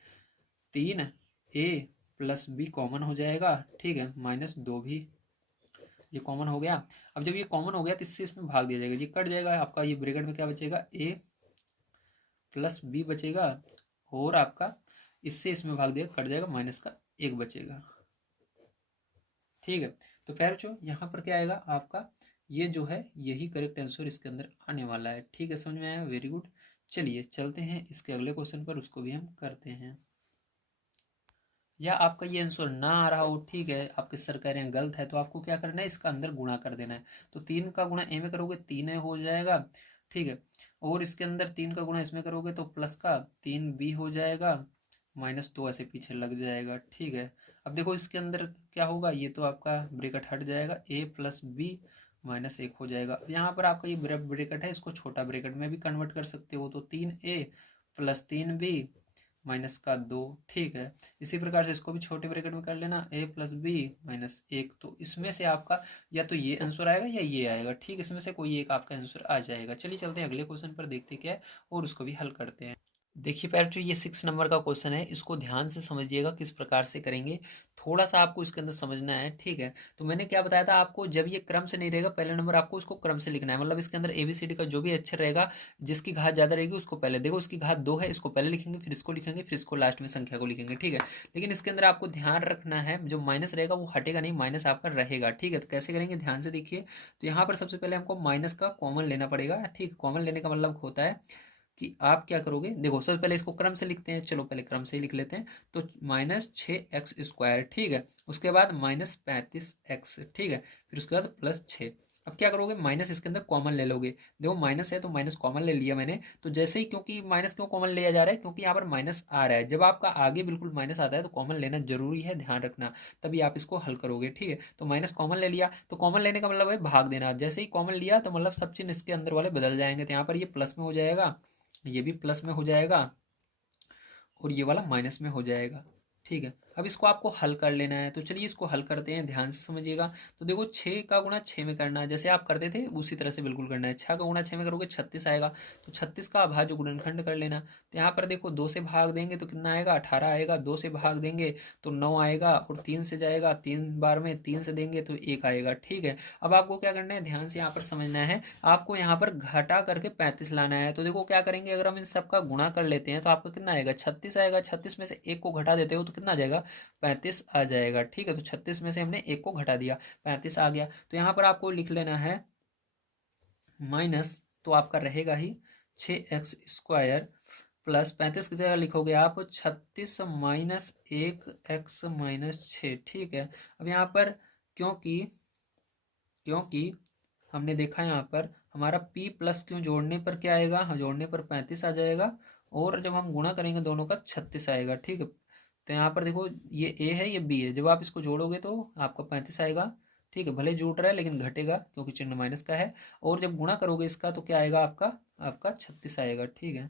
3 ए प्लस बी कॉमन हो जाएगा, ठीक है, -2 भी ये कॉमन हो गया। अब जब ये कॉमन हो गया तो इससे इसमें भाग दिया जाएगा, ये कट जाएगा, आपका ये ब्रैकेट में क्या बचेगा, ए प्लस बी बचेगा और आपका इससे इसमें भाग दिया कट जाएगा, माइनस का 1 बचेगा, ठीक है। तो फिर जो यहाँ पर क्या आएगा आपका, ये जो है यही करेक्ट आंसर इसके अंदर आने वाला है, ठीक है, समझ में आया, वेरी गुड। चलिए चलते हैं इसके अगले क्वेश्चन पर, उसको भी हम करते हैं। या आपका ये आंसर ना आ रहा हो, ठीक है, आपके सर कह रहे हैं गलत है, तो आपको क्या करना है, इसका अंदर गुणा कर देना है। तो 3 का गुणा ए में करोगे 3 ए हो जाएगा, ठीक है, और इसके अंदर 3 का गुणा इसमें करोगे तो प्लस का 3 बी हो जाएगा, -2 ऐसे पीछे लग जाएगा, ठीक है। अब देखो इसके अंदर क्या होगा, ये तो आपका ब्रैकेट हट जाएगा, ए प्लस बी -1 हो जाएगा। अब यहाँ पर आपका ये ब्रैकेट है, इसको छोटा ब्रैकेट में भी कन्वर्ट कर सकते हो, तो 3 ए प्लस 3 बी -2, ठीक है। इसी प्रकार से इसको भी छोटे ब्रैकेट में कर लेना, ए प्लस बी -1, तो इसमें से आपका या तो ये आंसर आएगा या ये आएगा, ठीक, इसमें से कोई एक आपका आंसर आ जाएगा। चलिए चलते हैं अगले क्वेश्चन पर, देखते क्या है और उसको भी हल करते हैं। देखिए पैर जो ये 6 नंबर का क्वेश्चन है, इसको ध्यान से समझिएगा किस प्रकार से करेंगे, थोड़ा सा आपको इसके अंदर समझना है, ठीक है। तो मैंने क्या बताया था आपको, जब ये क्रम से नहीं रहेगा पहले नंबर आपको उसको क्रम से लिखना है, मतलब इसके अंदर ABCD का जो भी अक्षर रहेगा जिसकी घात ज़्यादा रहेगी उसको पहले, देखो इसकी घात 2 है, इसको पहले लिखेंगे, फिर इसको लिखेंगे, फिर इसको लास्ट में संख्या को लिखेंगे, ठीक है। लेकिन इसके अंदर आपको ध्यान रखना है, जो माइनस रहेगा वो हटेगा नहीं, माइनस आपका रहेगा, ठीक है। तो कैसे करेंगे ध्यान से देखिए, तो यहाँ पर सबसे पहले हमको माइनस का कॉमन लेना पड़ेगा, ठीक, कॉमन लेने का मतलब होता है कि आप क्या करोगे, देखो सबसे पहले इसको क्रम से लिखते हैं, चलो पहले क्रम से ही लिख लेते हैं, तो -6x², ठीक है, उसके बाद -35x, ठीक है, फिर उसके बाद +6। अब क्या करोगे, माइनस इसके अंदर कॉमन ले लोगे, देखो माइनस है तो माइनस कॉमन ले लिया मैंने, तो जैसे ही, क्योंकि माइनस क्यों कॉमन लिया जा रहा है, क्योंकि यहाँ पर माइनस आ रहा है, जब आपका आगे बिल्कुल माइनस आता है तो कॉमन लेना जरूरी है, ध्यान रखना, तभी आप इसको हल करोगे, ठीक है। तो माइनस कॉमन ले लिया, तो कॉमन लेने का मतलब है भाग देना, जैसे ही कॉमन लिया तो मतलब सब चिन्ह इसके अंदर वाले बदल जाएंगे, तो यहाँ पर ये प्लस में हो जाएगा, ये भी प्लस में हो जाएगा और ये वाला माइनस में हो जाएगा, ठीक है। अब इसको आपको हल कर लेना है, तो चलिए इसको हल करते हैं, ध्यान से समझिएगा। तो देखो 6 का गुणा 6 में करना है, जैसे आप करते थे उसी तरह से बिल्कुल करना है, 6 का गुणा 6 में करोगे 36 आएगा, तो 36 का अभाज्य गुणनखंड कर लेना। तो यहाँ पर देखो 2 से भाग देंगे तो कितना आएगा, 18 आएगा, 2 से भाग देंगे तो 9 आएगा, और 3 से जाएगा, 3 बार में 3 से देंगे तो 1 आएगा, ठीक है। अब आपको क्या करना है, ध्यान से यहाँ पर समझना है, आपको यहाँ पर घटा करके 35 लाना है। तो देखो क्या करेंगे, अगर हम इन सबका गुणा कर लेते हैं तो आपको कितना आएगा, 36 आएगा, 36 में से 1 को घटा देते हो तो कितना आ जाएगा, 35 आ जाएगा, ठीक है। तो 36 में से हमने 1 को घटा दिया, 35 आ गया। तो यहाँ पर आपको लिख लेना है माइनस, तो आपका रहेगा ही 6x² प्लस 35 की जगह लिखोगे आप 36 -1x-6, ठीक है। अब यहाँ पर क्योंकि क्योंकि हमने देखा यहाँ पर हमारा p प्लस क्यों जोड़ने पर क्या आएगा, हाँ जोड़ने पर 35 आ जाएगा, और जब हम गुणा करेंगे दोनों का 36 आएगा, ठीक है। तो यहाँ पर देखो ये a है, ये b है, जब आप इसको जोड़ोगे तो आपका 35 आएगा, ठीक है, भले जुड़ रहा है लेकिन घटेगा क्योंकि चिन्ह माइनस का है, और जब गुणा करोगे इसका तो क्या आएगा, आपका आपका 36 आएगा, ठीक है।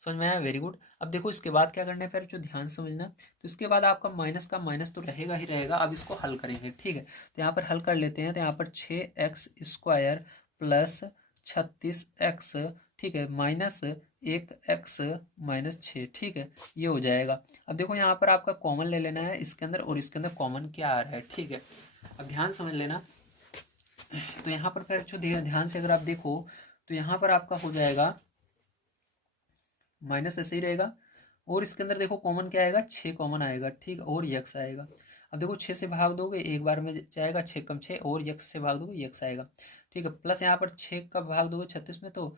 समझ में आया, वेरी गुड। अब देखो इसके बाद क्या करना है फिर, जो ध्यान से समझना, तो इसके बाद आपका माइनस का माइनस तो रहेगा ही रहेगा, अब इसको हल करेंगे, ठीक है। तो यहाँ पर हल कर लेते हैं, तो यहाँ पर 6x² प्लस 36x, ठीक है, -1x-6, ठीक है, ये हो जाएगा। अब देखो यहाँ पर आपका कॉमन ले लेना है इसके अंदर, और इसके अंदर कॉमन क्या आ रहा है, ठीक है। अब ध्यान समझ लेना, तो यहाँ पर फिर जो ध्यान से अगर आप देखो तो यहाँ पर आपका हो जाएगा माइनस ऐसे ही रहेगा, और इसके अंदर देखो कॉमन क्या आएगा, 6 कॉमन आएगा, ठीक, और यक्स आएगा। अब देखो 6 से भाग दोगे एक बार में जाएगा, 6 × 6, और यक्स से भाग दोगे यक्स आएगा, ठीक है, प्लस यहाँ पर 6 का भाग दोगे 36 में तो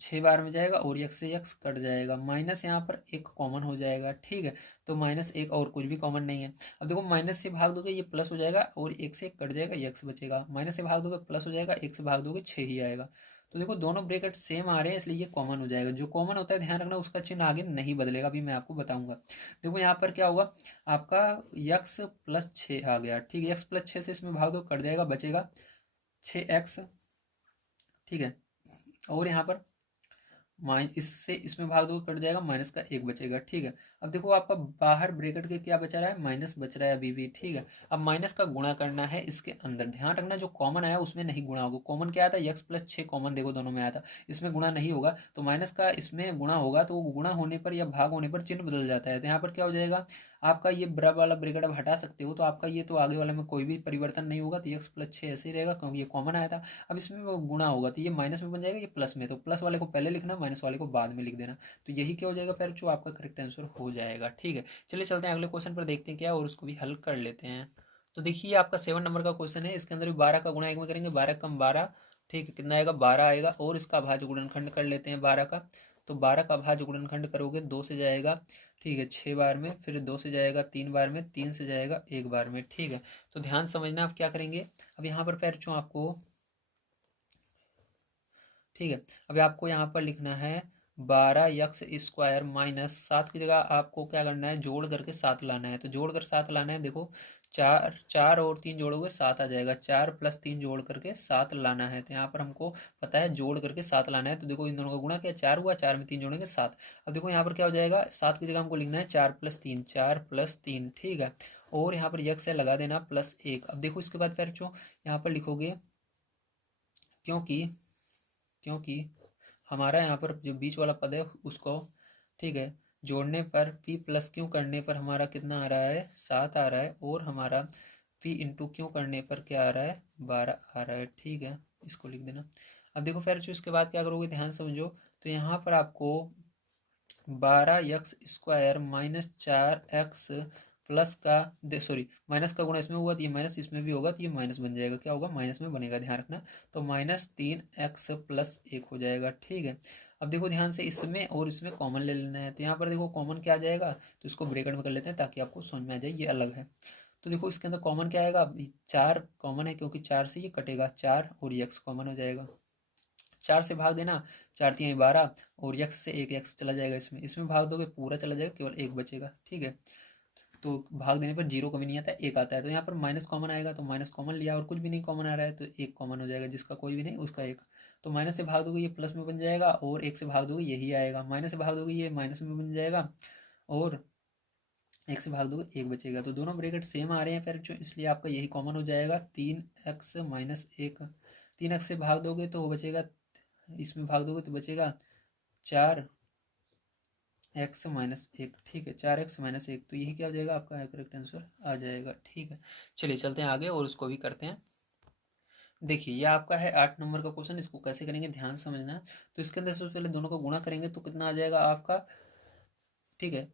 6 बार में जाएगा और x से x कट जाएगा, माइनस यहाँ पर एक कॉमन हो जाएगा, ठीक है। तो माइनस एक और कुछ भी कॉमन नहीं है। अब देखो माइनस से भाग दोगे ये प्लस हो जाएगा और एक से एक कट जाएगा, ये x बचेगा। माइनस से भाग दोगे प्लस हो जाएगा, एक से भाग दोगे 6 ही आएगा। तो देखो दोनों ब्रैकेट सेम आ रहे हैं इसलिए ये कॉमन हो जाएगा। जो कॉमन होता है ध्यान रखना उसका चिन्ह आगे नहीं बदलेगा, अभी मैं आपको बताऊंगा। देखो यहाँ पर क्या होगा, आपका x+6 आ गया, ठीक है। x+6 से इसमें भाग दो, कट जाएगा, बचेगा 6x, ठीक है। और यहाँ पर इससे इसमें भाग दो, कट जाएगा, माइनस का एक बचेगा, ठीक है। अब देखो आपका बाहर ब्रैकेट के क्या बचा रहा है, माइनस बच रहा है अभी भी, ठीक है। अब माइनस का गुणा करना है इसके अंदर, ध्यान रखना जो कॉमन आया उसमें नहीं गुणा होगा। कॉमन क्या आया था, x+6 कॉमन देखो दोनों में आया था, इसमें गुणा नहीं होगा। तो माइनस का इसमें गुणा होगा, तो गुणा होने पर या भाग होने पर चिन्ह बदल जाता है। तो यहाँ पर क्या हो जाएगा, आपका ये बराबर वाला ब्रैकेट अब हटा सकते हो, तो आपका ये तो आगे वाले में कोई भी परिवर्तन नहीं होगा, तो x+6 ऐसे ही रहेगा क्योंकि ये कॉमन आया था। अब इसमें वो गुणा होगा तो ये माइनस में बन जाएगा, ये प्लस में, तो प्लस वाले को पहले लिखना, माइनस वाले को बाद में लिख देना। तो यही क्या हो जाएगा फिर, जो आपका करेक्ट आंसर हो जाएगा, ठीक है। चलिए चलते हैं अगले क्वेश्चन पर, देखते हैं क्या और उसको भी हल कर लेते हैं। तो देखिए आपका 7 नंबर का क्वेश्चन है, इसके अंदर भी 12 का गुणा एक में करेंगे, 12 कम 12, ठीक है, कितना आएगा, 12 आएगा। और इसका अभाज्य गुणनखंड कर लेते हैं 12 का। तो 12 का अभाज्य गुणनखंड करोगे 2 से जाएगा, ठीक है, 6 बार में, फिर 2 से जाएगा 3 बार में, 3 से जाएगा 1 बार में, ठीक है। तो ध्यान समझना आप क्या करेंगे, अब यहाँ पर पैर आपको, ठीक है। अभी आपको यहाँ पर लिखना है 12x² माइनस 7 की जगह आपको क्या करना है, जोड़ करके 7 लाना है। तो जोड़ कर 7 लाना है, देखो 4 4 और 3 जोड़ोगे 7 आ जाएगा, 4 + 3 जोड़ करके 7 लाना है। तो यहाँ पर हमको पता है जोड़ करके 7 लाना है। तो देखो इन दोनों का गुणा किया, 4 हुआ, 4 में 3 जोड़ेंगे 7। अब देखो यहाँ पर क्या हो जाएगा, 7 की जगह हमको लिखना है 4 + 3, 4 + 3, ठीक है। और यहाँ पर यक्स है लगा देना +1। अब देखो इसके बाद फिर यहाँ पर लिखोगे, क्योंकि क्योंकि हमारा यहाँ पर जो बीच वाला पद है उसको, ठीक है, जोड़ने पर p+q करने पर हमारा कितना आ रहा है, 7 आ रहा है। और हमारा p×q करने पर क्या आ रहा है, 12 आ रहा है, ठीक है। इसको लिख देना। अब देखो फिर इसके बाद क्या करोगे, ध्यान समझो। तो यहाँ पर आपको 12x² माइनस 4x प्लस का, सॉरी, माइनस का गुणा इसमें हुआ तो ये माइनस इसमें भी होगा, तो ये माइनस बन जाएगा, क्या होगा, माइनस में बनेगा, ध्यान रखना। तो -3x+1 हो जाएगा, ठीक है। अब देखो ध्यान से, इसमें और इसमें कॉमन ले लेना है। तो यहाँ पर देखो कॉमन क्या आ जाएगा, तो इसको ब्रैकेट में कर लेते हैं ताकि आपको समझ में आ जाए, ये अलग है। तो देखो इसके अंदर कॉमन क्या आएगा, 4 कॉमन है क्योंकि 4 से ये कटेगा, 4 और ये x कॉमन हो जाएगा। 4 से भाग देना, 4 3 12, और यक्स से एक एक्स चला जाएगा, इसमें इसमें भाग दोगे पूरा चला जाएगा, केवल एक बचेगा, ठीक है। तो भाग देने पर 0 कभी नहीं आता, एक आता है। तो यहाँ पर माइनस कॉमन आएगा, तो माइनस कॉमन लिया और कुछ भी नहीं कॉमन आ रहा है, तो एक कॉमन हो जाएगा, जिसका कोई भी नहीं उसका एक। तो माइनस से भाग दोगे ये प्लस में बन जाएगा, और एक से भाग दोगे यही आएगा, माइनस से भाग दोगे ये माइनस में बन जाएगा, और एक से भाग दोगे एक बचेगा। तो दोनों ब्रैकेट सेम आ रहे हैं फिर इसलिए आपका यही कॉमन हो जाएगा, 3x-1। 3x से भाग दोगे तो वो बचेगा, इसमें भाग दोगे तो बचेगा 4x-1, ठीक है, 4x-1। तो यही क्या हो जाएगा, आपका करेक्ट आंसर आ जाएगा, ठीक है। चलिए चलते हैं आगे और उसको भी करते हैं। देखिए ये आपका है 8 नंबर का क्वेश्चन, इसको कैसे करेंगे ध्यान समझना। तो इसके अंदर सबसे पहले दोनों को गुणा करेंगे तो कितना आ जाएगा आपका, ठीक है,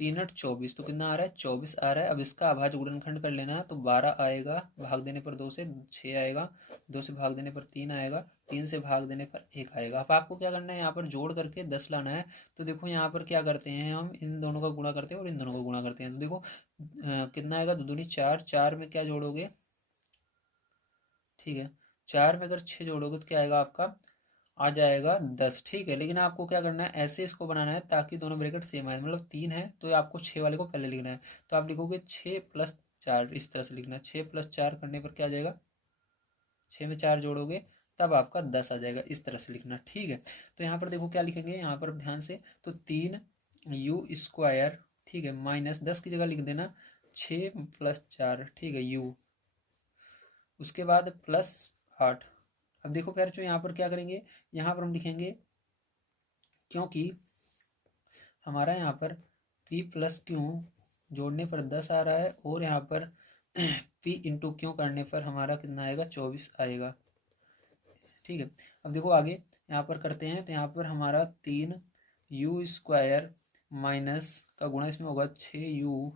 3×8 = 24, तो कितना आ रहा है, 24 आ रहा है। अब इसका अभाज्य गुणनखंड कर लेना है, तो 12 आएगा, भाग देने पर 2 से 6 आएगा, 2 से भाग देने पर 3 आएगा, 3 से भाग देने पर 1 आएगा। अब आपको क्या करना है, यहाँ पर जोड़ करके 10 लाना है। तो देखो यहाँ पर क्या करते हैं, हम इन दोनों का गुणा करते हैं और इन दोनों का गुणा करते हैं। तो देखो कितना आएगा, 2 दूनी 4, 4 में क्या जोड़ोगे, ठीक है, 4 में अगर 6 जोड़ोगे तो क्या आएगा आपका, आ जाएगा 10, ठीक है। लेकिन आपको क्या करना है, ऐसे इसको बनाना है ताकि दोनों ब्रैकेट सेम आए, मतलब 3 है तो आपको 6 वाले को पहले लिखना है। तो आप लिखोगे 6+4, इस तरह से लिखना है, 6+4 करने पर क्या आ जाएगा, 6 में 4 जोड़ोगे तब आपका 10 आ जाएगा, इस तरह से लिखना, ठीक है। तो यहाँ पर देखो क्या लिखेंगे, यहाँ पर ध्यान से, तो 3u², ठीक है, माइनस 10 की जगह लिख देना 6+4, ठीक है, u, उसके बाद +8। अब देखो फिर यहाँ पर क्या करेंगे, यहाँ पर हम लिखेंगे, क्योंकि हमारा यहाँ पर p+q जोड़ने पर 10 आ रहा है, और यहाँ पर p×q करने पर हमारा कितना आएगा, 24 आएगा, ठीक है। अब देखो आगे यहाँ पर करते हैं, तो यहाँ पर हमारा 3u² माइनस का गुणा इसमें होगा 6u,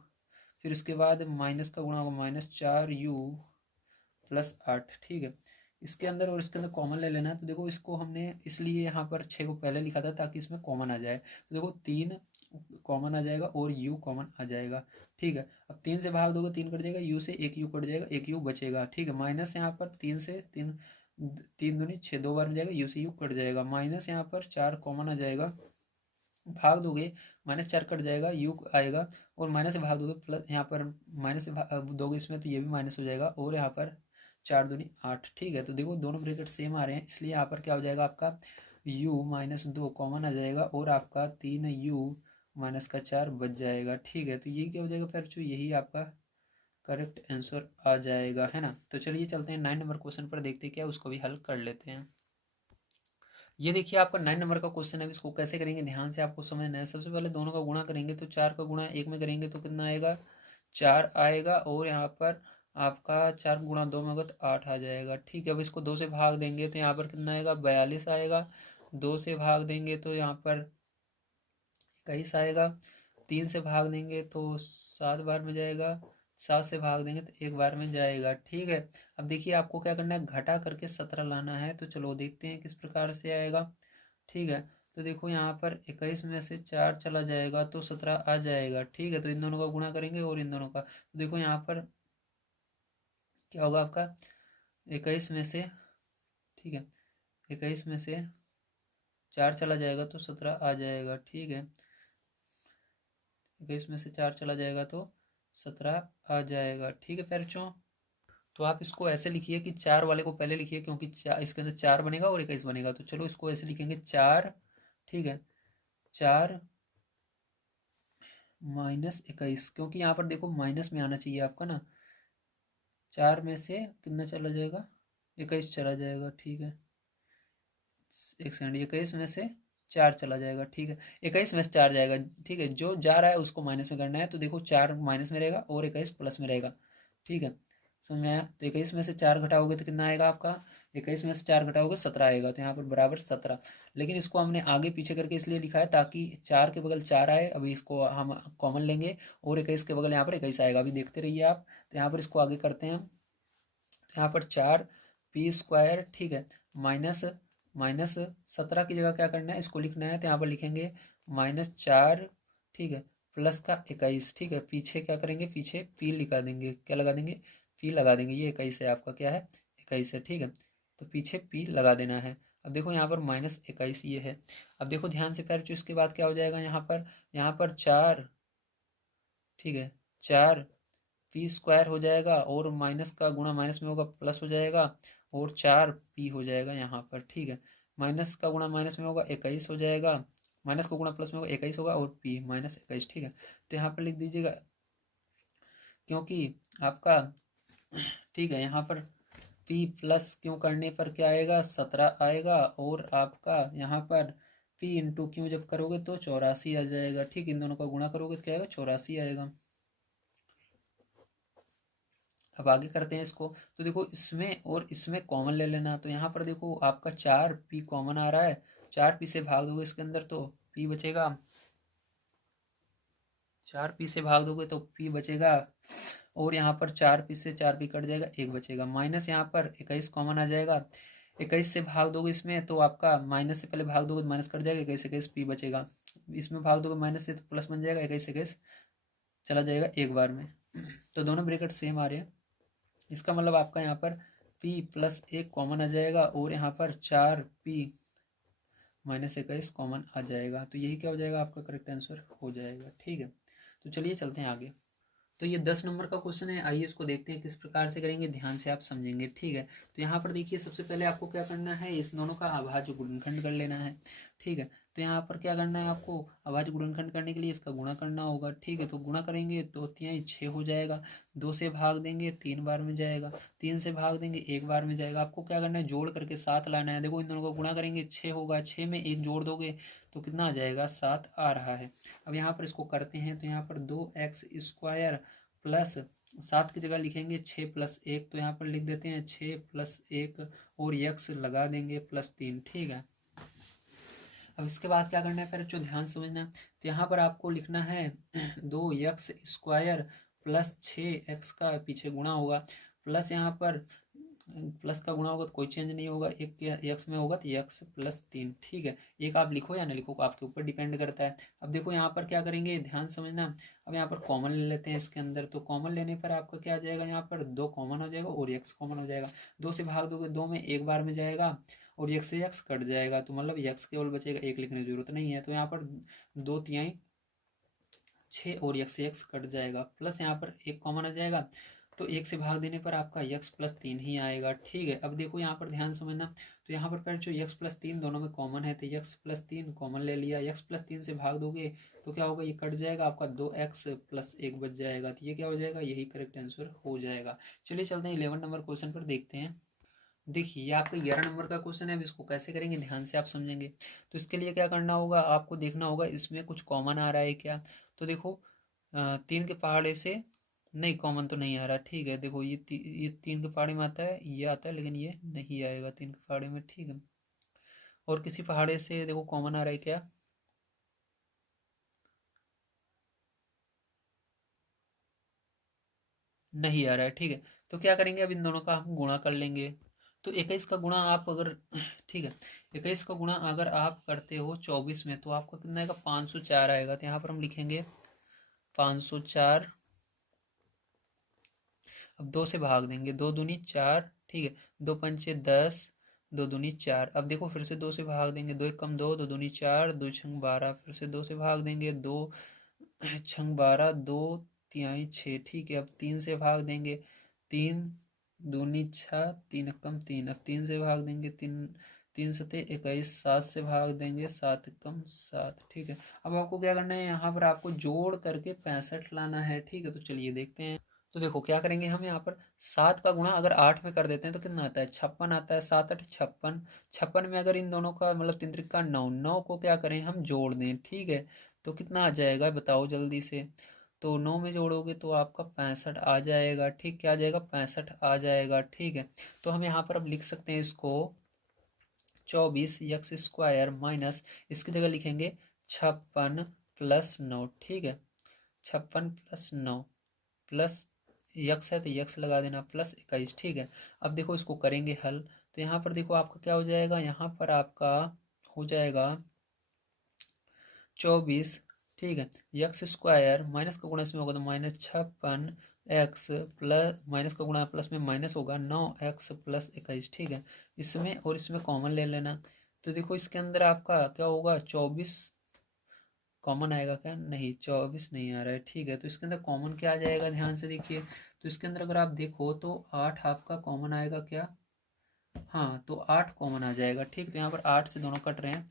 फिर उसके बाद माइनस का गुणा होगा -4u + 8, ठीक है। इसके अंदर और इसके अंदर कॉमन ले लेना है। तो देखो इसको हमने इसलिए यहाँ पर 6 को पहले लिखा था ताकि इसमें कॉमन आ जाए। तो देखो 3 कॉमन आ जाएगा और u कॉमन आ जाएगा, ठीक है। अब 3 से भाग दोगे 3 कट जाएगा, u से एक u कट जाएगा, एक u बचेगा, ठीक है। माइनस यहाँ पर 3 से 3, 3 दूनी 6, 2 बार में जाएगा, u से u कट जाएगा। माइनस यहाँ पर 4 कॉमन आ जाएगा, भाग दोगे -4 कट जाएगा, u आएगा, और माइनस से भाग दोगे प्लस, यहाँ पर माइनस से दोगे इसमें तो ये भी माइनस हो जाएगा, और यहाँ पर 4 दूनी 8, ठीक है। तो देखो दोनों ब्रैकेट सेम आ रहे हैं, इसलिए यहाँ पर क्या हो जाएगा आपका u -2 कॉमन आ जाएगा, और आपका 3u -4 बच जाएगा, ठीक है। तो ये क्या हो जाएगा फिर, जो यही आपका करेक्ट आंसर आ जाएगा, है ना। तो चलिए चलते हैं 9 नंबर क्वेश्चन पर, देखते क्या उसको भी हल कर लेते हैं। ये देखिए आपका 9 नंबर का क्वेश्चन है। इसको कैसे करेंगे ध्यान से आपको समझना है। सबसे पहले दोनों का गुणा करेंगे, तो 4 का गुणा 1 में करेंगे तो कितना आएगा, 4 आएगा, और यहाँ पर आपका 4 गुणा 2 में होगा तो 8 आ जाएगा, ठीक है। अब इसको 2 से भाग देंगे तो यहाँ पर कितना आएगा, 42 आएगा। 2 से भाग देंगे तो यहाँ पर 21 आएगा। 3 से भाग देंगे तो 7 बार में जाएगा। 7 से भाग देंगे तो 1 बार में जाएगा, ठीक है। अब देखिए आपको क्या करना है, घटा करके 17 लाना है। तो चलो देखते हैं किस प्रकार से आएगा, ठीक है। तो देखो यहाँ पर 21 में से 4 चला जाएगा तो 17 आ जाएगा, ठीक है। तो इन दोनों का गुणा करेंगे और इन दोनों का, तो देखो यहाँ पर क्या होगा आपका 21 में से, ठीक है, 21 में से 4 चला जाएगा तो 17 आ जाएगा, ठीक है। 21 में से 4 चला जाएगा तो 17 आ जाएगा, ठीक है पैरचों। तो आप इसको ऐसे लिखिए कि 4 वाले को पहले लिखिए, क्योंकि इसके अंदर 4 बनेगा और 21 बनेगा। तो चलो इसको ऐसे लिखेंगे 4, ठीक है, 4 -21, क्योंकि यहाँ पर देखो माइनस में आना चाहिए आपका ना। 4 में से कितना चला जाएगा, 21 चला जाएगा, ठीक है। एक सेकंड, 21 में से 4 चला जाएगा, ठीक है। 21 में से 4 जाएगा, ठीक है। जो जा रहा है उसको माइनस में करना है। तो देखो 4 माइनस में रहेगा और 21 प्लस में रहेगा, ठीक है। समझ में आया। तो 21 में से 4 घटाओगे तो कितना आएगा आपका, 21 में से 4 घटाओगे 17 आएगा। तो यहाँ पर बराबर 17। लेकिन इसको हमने आगे पीछे करके इसलिए लिखा है ताकि 4 के बगल 4 आए। अभी इसको हम कॉमन लेंगे और 21 के बगल यहाँ पर 21 आएगा। अभी देखते रहिए आप। तो यहाँ पर इसको आगे करते हैं। तो यहाँ पर 4p², ठीक है, माइनस 17 की जगह क्या करना है, इसको लिखना है। तो यहाँ पर लिखेंगे -4, ठीक है, प्लस का 21, ठीक है। पीछे क्या करेंगे, पीछे पी लगा देंगे, क्या लगा देंगे, पी लगा देंगे। ये 21 है आपका, क्या है, 21 है, ठीक है। तो पीछे पी लगा देना है। अब देखो यहाँ पर -21 ये है। अब देखो ध्यान से फिर, जो इसके बाद क्या हो जाएगा, यहाँ पर 4, ठीक है, 4p² हो जाएगा, और माइनस का गुणा माइनस में होगा प्लस हो जाएगा, और 4p हो जाएगा यहाँ पर, ठीक है। माइनस का गुणा माइनस में होगा 21 हो जाएगा, माइनस का गुणा प्लस में होगा 21 होगा, और p -21, ठीक है। तो यहाँ पर लिख दीजिएगा, क्योंकि आपका, ठीक है, यहाँ पर p प्लस क्यों करने पर क्या आएगा, 17 आएगा, और आपका यहाँ पर p इंटू क्यों जब करोगे तो 84 आ जाएगा, ठीक। इन दोनों का गुणा करोगे तो क्या आएगा, 84 आएगा। अब आगे करते हैं इसको। तो देखो इसमें और इसमें कॉमन ले लेना। तो यहाँ पर देखो आपका 4p कॉमन आ रहा है। 4p से भाग दोगे इसके अंदर तो p बचेगा, 4p से भाग दोगे तो p बचेगा, और यहाँ पर 4p से 4p कट जाएगा, 1 बचेगा। माइनस यहाँ पर 21 कॉमन आ जाएगा। 21 से भाग दोगे इसमें तो आपका माइनस से पहले भाग दोगे तो माइनस कट जाएगा, 21 p बचेगा। इसमें भाग दोगे माइनस से तो प्लस बन जाएगा, 21 चला जाएगा 1 बार में। तो दोनों ब्रैकेट सेम आ रहे हैं। इसका मतलब आपका यहाँ पर p + 1 कॉमन आ जाएगा, और यहाँ पर 4p -21 कॉमन आ जाएगा। तो यही क्या हो जाएगा, आपका करेक्ट आंसर हो जाएगा, ठीक है। तो चलिए चलते हैं आगे। तो ये 10 नंबर का क्वेश्चन है। आइए इसको देखते हैं किस प्रकार से करेंगे, ध्यान से आप समझेंगे, ठीक है। तो यहाँ पर देखिए सबसे पहले आपको क्या करना है, इस दोनों का अभाज्य गुणनखंड कर लेना है, ठीक है। तो यहाँ पर क्या करना है आपको, अभाज्य गुणनखंड करने के लिए इसका गुणा करना होगा, ठीक है। तो गुणा करेंगे तो 3 6 हो जाएगा। 2 से भाग देंगे 3 बार में जाएगा। 3 से भाग देंगे 1 बार में जाएगा। आपको क्या करना है, जोड़ करके 7 लाना है। देखो इन दोनों को गुणा करेंगे 6 होगा, 6 में 1 जोड़ दोगे तो कितना आ जाएगा, 7 आ रहा है। अब यहाँ पर इसको करते हैं। तो यहाँ पर 2x² प्लस 7 की जगह लिखेंगे 6 + 1। तो यहाँ पर लिख देते हैं 6 + 1, और x लगा देंगे +3, ठीक है। अब इसके बाद क्या करना है फिर, जो ध्यान समझना है। तो यहाँ पर आपको लिखना है 2x² + 6x का पीछे गुणा होगा, प्लस यहाँ पर प्लस का गुणा होगा तो कोई चेंज नहीं होगा, एक एक्स में होगा तो एक्स प्लस 3, ठीक है। एक आप लिखो या ना लिखो आपके ऊपर डिपेंड करता है। अब देखो यहाँ पर क्या करेंगे, ध्यान समझना। अब यहाँ पर कॉमन ले लेते हैं इसके अंदर, तो कॉमन लेने पर आपका क्या आ जाएगा, यहाँ पर 2 कॉमन हो जाएगा और एक्स कॉमन हो जाएगा। 2 से भाग दोगे 2 में एक बार में जाएगा और एक्स से एक्स कट जाएगा, तो मतलब एक्स केवल बचेगा, एक लिखने की जरूरत नहीं है। तो यहाँ पर 2 तिहाई 6 और एक्स से एक्स कट जाएगा, प्लस यहाँ पर एक कॉमन आ जाएगा, तो एक से भाग देने पर आपका एक्स प्लस 3 ही आएगा, ठीक है। अब देखो यहाँ पर ध्यान समझना, तो यहाँ पर पहले जो एक्स प्लस 3 दोनों में कॉमन है, तो एक्स प्लस 3 कॉमन ले लिया, एक्स प्लस 3 से भाग दोगे तो क्या होगा, ये कट जाएगा, आपका 2x प्लस 1 बच जाएगा, तो ये क्या हो जाएगा, यही करेक्ट आंसर हो जाएगा। चलिए चलते हैं 11 नंबर क्वेश्चन पर, देखते हैं। देखिए ये आपका 11 नंबर का क्वेश्चन है, अब इसको कैसे करेंगे ध्यान से आप समझेंगे। तो इसके लिए क्या करना होगा, आपको देखना होगा इसमें कुछ कॉमन आ रहा है क्या। तो देखो 3 के पहाड़े से नहीं, कॉमन तो नहीं आ रहा, ठीक है। देखो ये 3 के पहाड़े में आता है, ये आता है, लेकिन ये नहीं आएगा 3 के पहाड़े में, ठीक है। और किसी पहाड़े से देखो कॉमन आ रहा है क्या, नहीं आ रहा है, ठीक है। तो क्या करेंगे, अब इन दोनों का हम गुणा कर लेंगे। तो 21 का गुणा आप अगर ठीक है, 21 का गुणा अगर आप करते हो 24 में, तो आपका कितना आएगा, 504 आएगा। तो यहाँ पर हम लिखेंगे 504। अब 2 से भाग देंगे, 2 दूनी 4, ठीक है। 2 पंचे 10, 2 दूनी 4। अब देखो फिर से 2 से भाग देंगे, 2 एक कम 2, 2 दूनी 4, 2 छंग 12। फिर से 2 से भाग देंगे, 2 छंग 12, 2 तिहाई 6, ठीक है। अब 3 से भाग देंगे, 3 दूनी 6, 3 एकम 3। अब 3 से भाग देंगे, 3 3 सते 21, 7 से भाग देंगे, 7 एकम 7, ठीक है। अब आपको क्या करना है, यहाँ पर आपको जोड़ करके 65 लाना है, ठीक है। तो चलिए देखते हैं। तो देखो क्या करेंगे, हम यहाँ पर 7 का गुणा अगर 8 में कर देते हैं तो कितना आता है, 56 आता है। 7 8 56, 56 में अगर इन दोनों का मतलब 3 त्रिक का 9, 9 को क्या करें हम जोड़ दें, ठीक है। तो कितना आ जाएगा बताओ जल्दी से। तो 9 में जोड़ोगे तो आपका 65 आ जाएगा, ठीक। क्या आ जाएगा, 65 आ जाएगा, ठीक है। तो हम यहाँ पर अब लिख सकते हैं इसको 24x² माइनस, इसकी जगह लिखेंगे 56 प्लस 9, ठीक है। 56 प्लस 9 प्लस यक्स है तो यक्स लगा देना, प्लस 21, ठीक है। अब देखो इसको करेंगे हल, तो यहाँ पर देखो आपका क्या हो जाएगा, यहाँ पर आपका हो जाएगा 24, ठीक है। यक्स स्क्वायर माइनस का गुणा इसमें होगा तो -56 एक्स प्लस, माइनस का गुणा प्लस में माइनस होगा 9x प्लस 21, ठीक है। इसमें और इसमें कॉमन ले लेना, तो देखो इसके अंदर आपका क्या होगा, 24 कॉमन आएगा क्या, नहीं 24 नहीं आ रहा है, ठीक है। तो इसके अंदर कॉमन क्या आ जाएगा, ध्यान से देखिए। तो इसके अंदर अगर आप देखो तो 8 आपका कॉमन आएगा क्या, हाँ तो 8 कॉमन आ जाएगा, ठीक। तो यहाँ पर 8 से दोनों कट रहे हैं,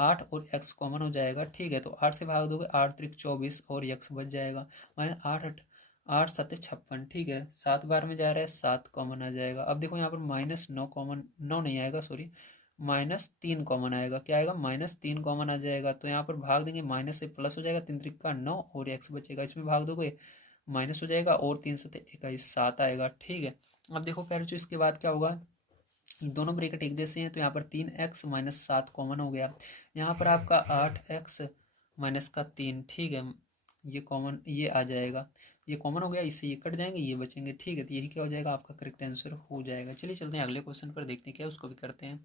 8 और x कॉमन हो जाएगा, ठीक है। तो 8 से भाग दोगे, 8 त्रिक 24 और x बच जाएगा, माइनस 8 8 सत्ते 56, ठीक है। 7 बार में जा रहा है, 7 कॉमन आ जाएगा। अब देखो यहाँ पर -9 कॉमन, 9 नहीं आएगा सॉरी, -3 कॉमन आएगा, क्या आएगा, -3 कॉमन आ जाएगा। तो यहाँ पर भाग देंगे, माइनस से प्लस हो जाएगा, 3 त्रिक का 9 और x बचेगा, इसमें भाग दोगे माइनस हो जाएगा और 3 सत्ते 21, 7 आएगा, ठीक है। अब देखो पहले जो इसके बाद क्या होगा, ये दोनों ब्रैकेट एक जैसे हैं, तो यहाँ पर 3x माइनस 7 कॉमन हो गया। यहाँ पर आपका 8x माइनस का 3, ठीक है। ये कॉमन, ये आ जाएगा, ये कॉमन हो गया, इससे ये कट जाएंगे, ये बचेंगे, ठीक है। तो यही क्या हो जाएगा, आपका करेक्ट आंसर हो जाएगा। चलिए चलते हैं अगले क्वेश्चन पर, देखते हैं क्या उसको भी करते हैं।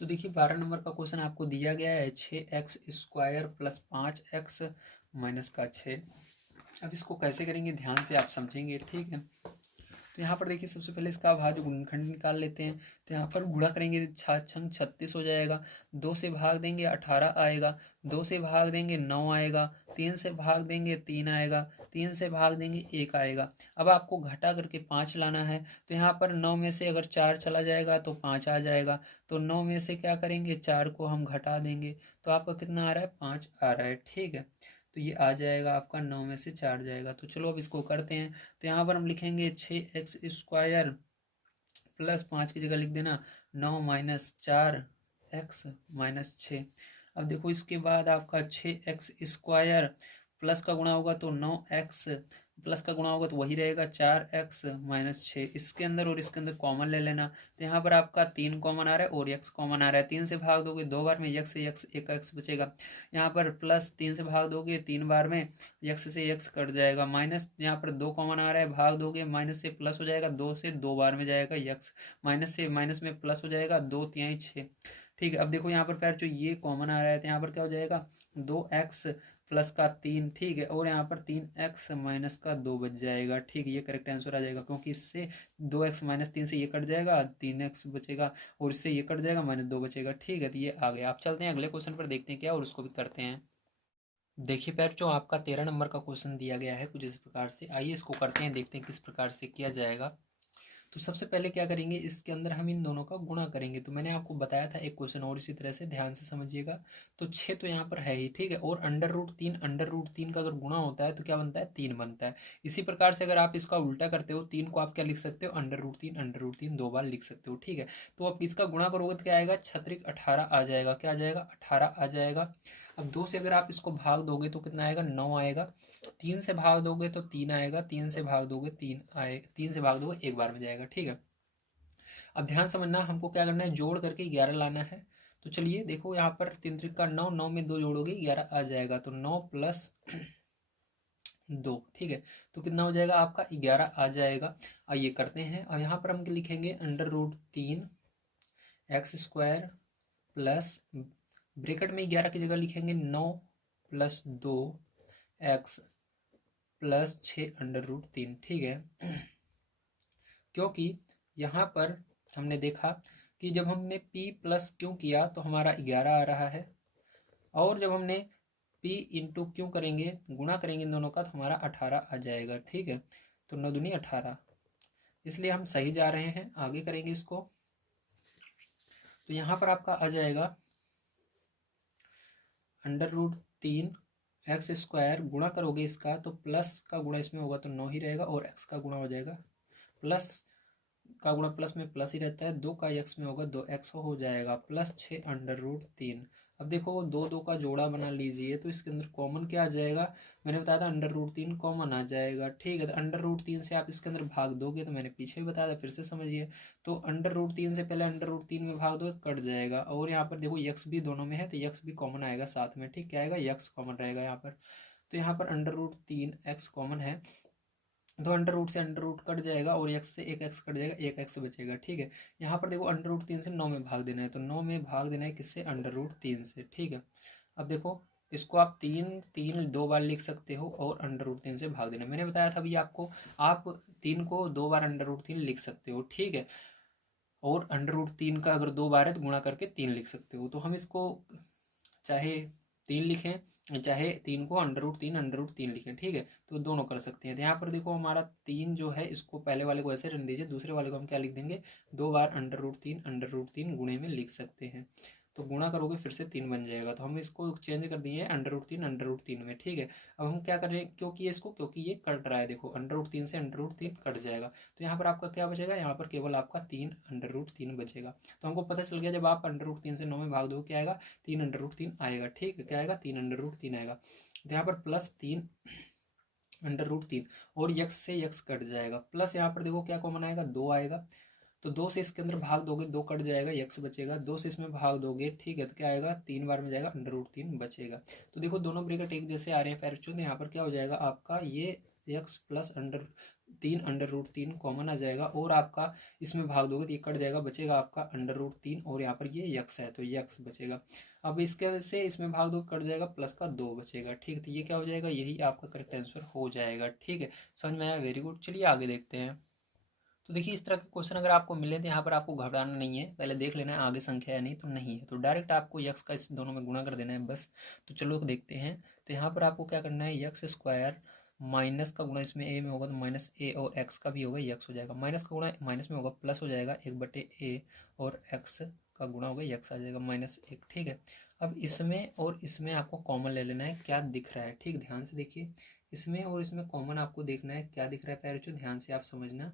तो देखिए 12 नंबर का क्वेश्चन आपको दिया गया है, 6x² प्लस 5x माइनस का 6। अब इसको कैसे करेंगे ध्यान से आप समझेंगे, ठीक है। तो यहाँ पर देखिए सबसे पहले इसका भाज्य गुणनखंड निकाल लेते हैं। तो यहाँ पर गुणा करेंगे, 6×6 = 36 हो जाएगा। 2 से भाग देंगे 18 आएगा, 2 से भाग देंगे 9 आएगा, 3 से भाग देंगे 3 आएगा, 3 से भाग देंगे 1 आएगा। अब आपको घटा करके 5 लाना है, तो यहाँ पर 9 में से अगर 4 चला जाएगा तो 5 आ जाएगा। तो 9 में से क्या करेंगे, 4 को हम घटा देंगे, तो आपका कितना आ रहा है, 5 आ रहा है, ठीक है। तो ये आ जाएगा आपका, 9 में से 4 जाएगा। तो चलो अब इसको करते हैं। तो यहाँ पर हम लिखेंगे 6x² प्लस 5 की जगह लिख देना 9 माइनस 4x माइनस 6। अब देखो इसके बाद आपका 6x² प्लस का गुणा होगा तो 9x प्लस का गुणा होगा तो वही रहेगा 4x-6। इसके अंदर और इसके अंदर कॉमन ले लेना, तो यहाँ पर आपका 3 कॉमन आ रहा है और x कॉमन आ रहा है। 3 से भाग दोगे 2 बार में x से x, एक x बचेगा। यहाँ पर प्लस 3 से भाग दोगे 3 बार में x से x कट जाएगा। माइनस यहाँ पर 2 कॉमन आ रहा है, भाग दोगे माइनस से प्लस हो जाएगा, 2 से 2 बार में जाएगा x, माइनस से माइनस में प्लस हो जाएगा, 2×3=6। ठीक है, अब देखो यहाँ पर पैर जो ये कॉमन आ रहा है तो यहाँ पर क्या हो जाएगा 2x प्लस का 3। ठीक है, और यहाँ पर 3x माइनस का 2 बच जाएगा। ठीक है, ये करेक्ट आंसर आ जाएगा, क्योंकि इससे 2x माइनस 3 से ये कट जाएगा, 3x बचेगा, और इससे ये कट जाएगा, -2 बचेगा। ठीक है, तो ये आ गया। आप चलते हैं अगले क्वेश्चन पर, देखते हैं क्या और उसको भी करते हैं। देखिए पैर जो आपका 13 नंबर का क्वेश्चन दिया गया है कुछ इस प्रकार से। आइए इसको करते हैं, देखते हैं किस प्रकार से किया जाएगा। तो सबसे पहले क्या करेंगे, इसके अंदर हम इन दोनों का गुणा करेंगे। तो मैंने आपको बताया था एक क्वेश्चन और इसी तरह से, ध्यान से समझिएगा। तो 6 तो यहाँ पर है ही, ठीक है, और अंडर रूट तीन का अगर गुणा होता है तो क्या बनता है 3 बनता है। इसी प्रकार से अगर आप इसका उल्टा करते हो, 3 को आप क्या लिख सकते हो अंडर रूट तीन 2 बार लिख सकते हो। ठीक है, तो अब इसका गुणा करोगे तो क्या आएगा 6×18 आ जाएगा। क्या आ जाएगा 18 आ जाएगा। अब 2 से अगर आप इसको भाग दोगे तो कितना आएगा 9 आएगा। 3 से भाग दोगे तो 3 आएगा। 3 से भाग दोगे 3 आए, 3 से भाग दोगे एक बार में जाएगा। ठीक है, अब ध्यान समझना, हमको क्या करना है जोड़ करके 11 लाना है। तो चलिए देखो यहाँ पर 3×3 = 9, 9 में 2 जोड़ोगे 11 आ जाएगा। तो 9 + 2, ठीक है, तो कितना हो जाएगा आपका 11 आ जाएगा। आइए करते हैं, और यहाँ पर हम लिखेंगे under root 3 x² plus bracket में 11 की जगह लिखेंगे 9 + 2x प्लस 6 अंडर रूट 3। ठीक है, क्योंकि यहाँ पर हमने देखा कि जब हमने p + q किया तो हमारा 11 आ रहा है, और जब हमने p × q करेंगे, गुणा करेंगे इन दोनों का, तो हमारा 18 आ जाएगा। ठीक है, तो 9 दूनी 18, इसलिए हम सही जा रहे हैं। आगे करेंगे इसको, तो यहाँ पर आपका आ जाएगा अंडर रूट 3 x² गुणा करोगे इसका तो प्लस का गुणा इसमें होगा तो 9 ही रहेगा, और x का गुणा हो जाएगा, प्लस का गुणा प्लस में प्लस ही रहता है, 2 का x में होगा 2x हो जाएगा, प्लस 6 अंडर रूट 3। अब देखो 2 का जोड़ा बना लीजिए, तो इसके अंदर कॉमन क्या आ जाएगा, मैंने बताया था अंडर रूट 3 कॉमन आ जाएगा। ठीक है, तो अंडर रूट 3 से आप इसके अंदर भाग दोगे, तो मैंने पीछे भी बताया था, फिर से समझिए। तो अंडर रूट 3 से पहले अंडर रूट 3 में भाग दो, कट जाएगा, और यहाँ पर देखो x भी दोनों में है तो x भी कॉमन आएगा साथ में। ठीक, क्या आएगा x कॉमन रहेगा यहाँ पर। तो यहाँ पर अंडर रूट 3 x कॉमन है, तो अंडर रूट से अंडर रूट कट जाएगा, और x से एक x कट जाएगा, एक x बचेगा। ठीक है, यहाँ पर देखो अंडर रूट 3 से 9 में भाग देना है, तो 9 में भाग देना है किससे अंडर रूट 3 से। ठीक है, अब देखो इसको आप 3 3 2 बार लिख सकते हो, और अंडर रूट 3 से भाग देना, मैंने बताया था भैया आपको, आप 3 को 2 बार अंडर रूट 3 लिख सकते हो। ठीक है, और अंडर रूट 3 का अगर 2 बार है तो गुणा करके 3 लिख सकते हो। तो हम इसको चाहे 3 लिखें, चाहे 3 को अंडर रूट 3 लिखें। ठीक है, तो दोनों कर सकते हैं। तो यहाँ पर देखो हमारा 3 जो है, इसको पहले वाले को ऐसे रहने दीजिए, दूसरे वाले को हम क्या लिख देंगे 2 बार अंडर रूट 3 गुणे में लिख सकते हैं। तो गुणा करोगे फिर से 3 बन जाएगा, तो हम इसको चेंज कर दिए अंडर रूट 3 में। ठीक है, अब हम क्या करें, क्योंकि ये कट रहा है, देखो अंडर रूट 3 से अंडर रूट 3 कट जाएगा, तो यहाँ पर आपका क्या बचेगा, यहाँ पर केवल आपका 3 अंडर रूट 3 बचेगा। तो हमको पता चल गया, जब आप अंडर रूट 3 से 9 में भाग दो क्या आएगा 3 अंडर रूट 3 आएगा। ठीक है, क्या आएगा 3 अंडर रूट 3 आएगा। तो यहाँ पर प्लस 3 अंडर रूट 3, और यक्स से यक्स कट जाएगा, प्लस यहाँ पर देखो क्या कॉमन आएगा 2 आएगा, तो 2 से इसके अंदर भाग दोगे 2 कट जाएगा, यक्स बचेगा, 2 से इसमें भाग दोगे, ठीक है, तो क्या आएगा 3 बार में जाएगा अंडर रूट 3 बचेगा। तो देखो दोनों ब्रैकेट एक जैसे आ रहे हैं पैर, तो यहाँ पर क्या हो जाएगा आपका ये x plus under root 3 common आ जाएगा, और आपका इसमें भाग दोगे तो ये कट जाएगा, बचेगा आपका अंडर रूट 3, और यहाँ पर ये यक्स है तो यक्स बचेगा। अब इसके से इसमें भाग दो कट जाएगा, प्लस का 2 बचेगा। ठीक, तो ये क्या हो जाएगा, यही आपका करेक्ट आंसर हो जाएगा। ठीक है, समझ में आया, वेरी गुड। चलिए आगे देखते हैं। तो देखिए इस तरह के क्वेश्चन अगर आपको मिले तो यहाँ पर आपको घबराना नहीं है, पहले देख लेना है आगे संख्या है, नहीं तो नहीं है, तो डायरेक्ट आपको यक्स का इस दोनों में गुणा कर देना है बस। तो चलो देखते हैं, तो यहाँ पर आपको क्या करना है, x² माइनस का गुणा इसमें a में होगा तो -a, और x का भी होगा x हो जाएगा, माइनस का गुणा माइनस में होगा प्लस हो जाएगा 1/a, और x का गुणा होगा x आ जाएगा -1। ठीक है, अब इसमें और इसमें आपको कॉमन ले लेना है, क्या दिख रहा है, ठीक ध्यान से देखिए, इसमें और इसमें कॉमन आपको देखना है क्या दिख रहा है पैर, ध्यान से आप समझना।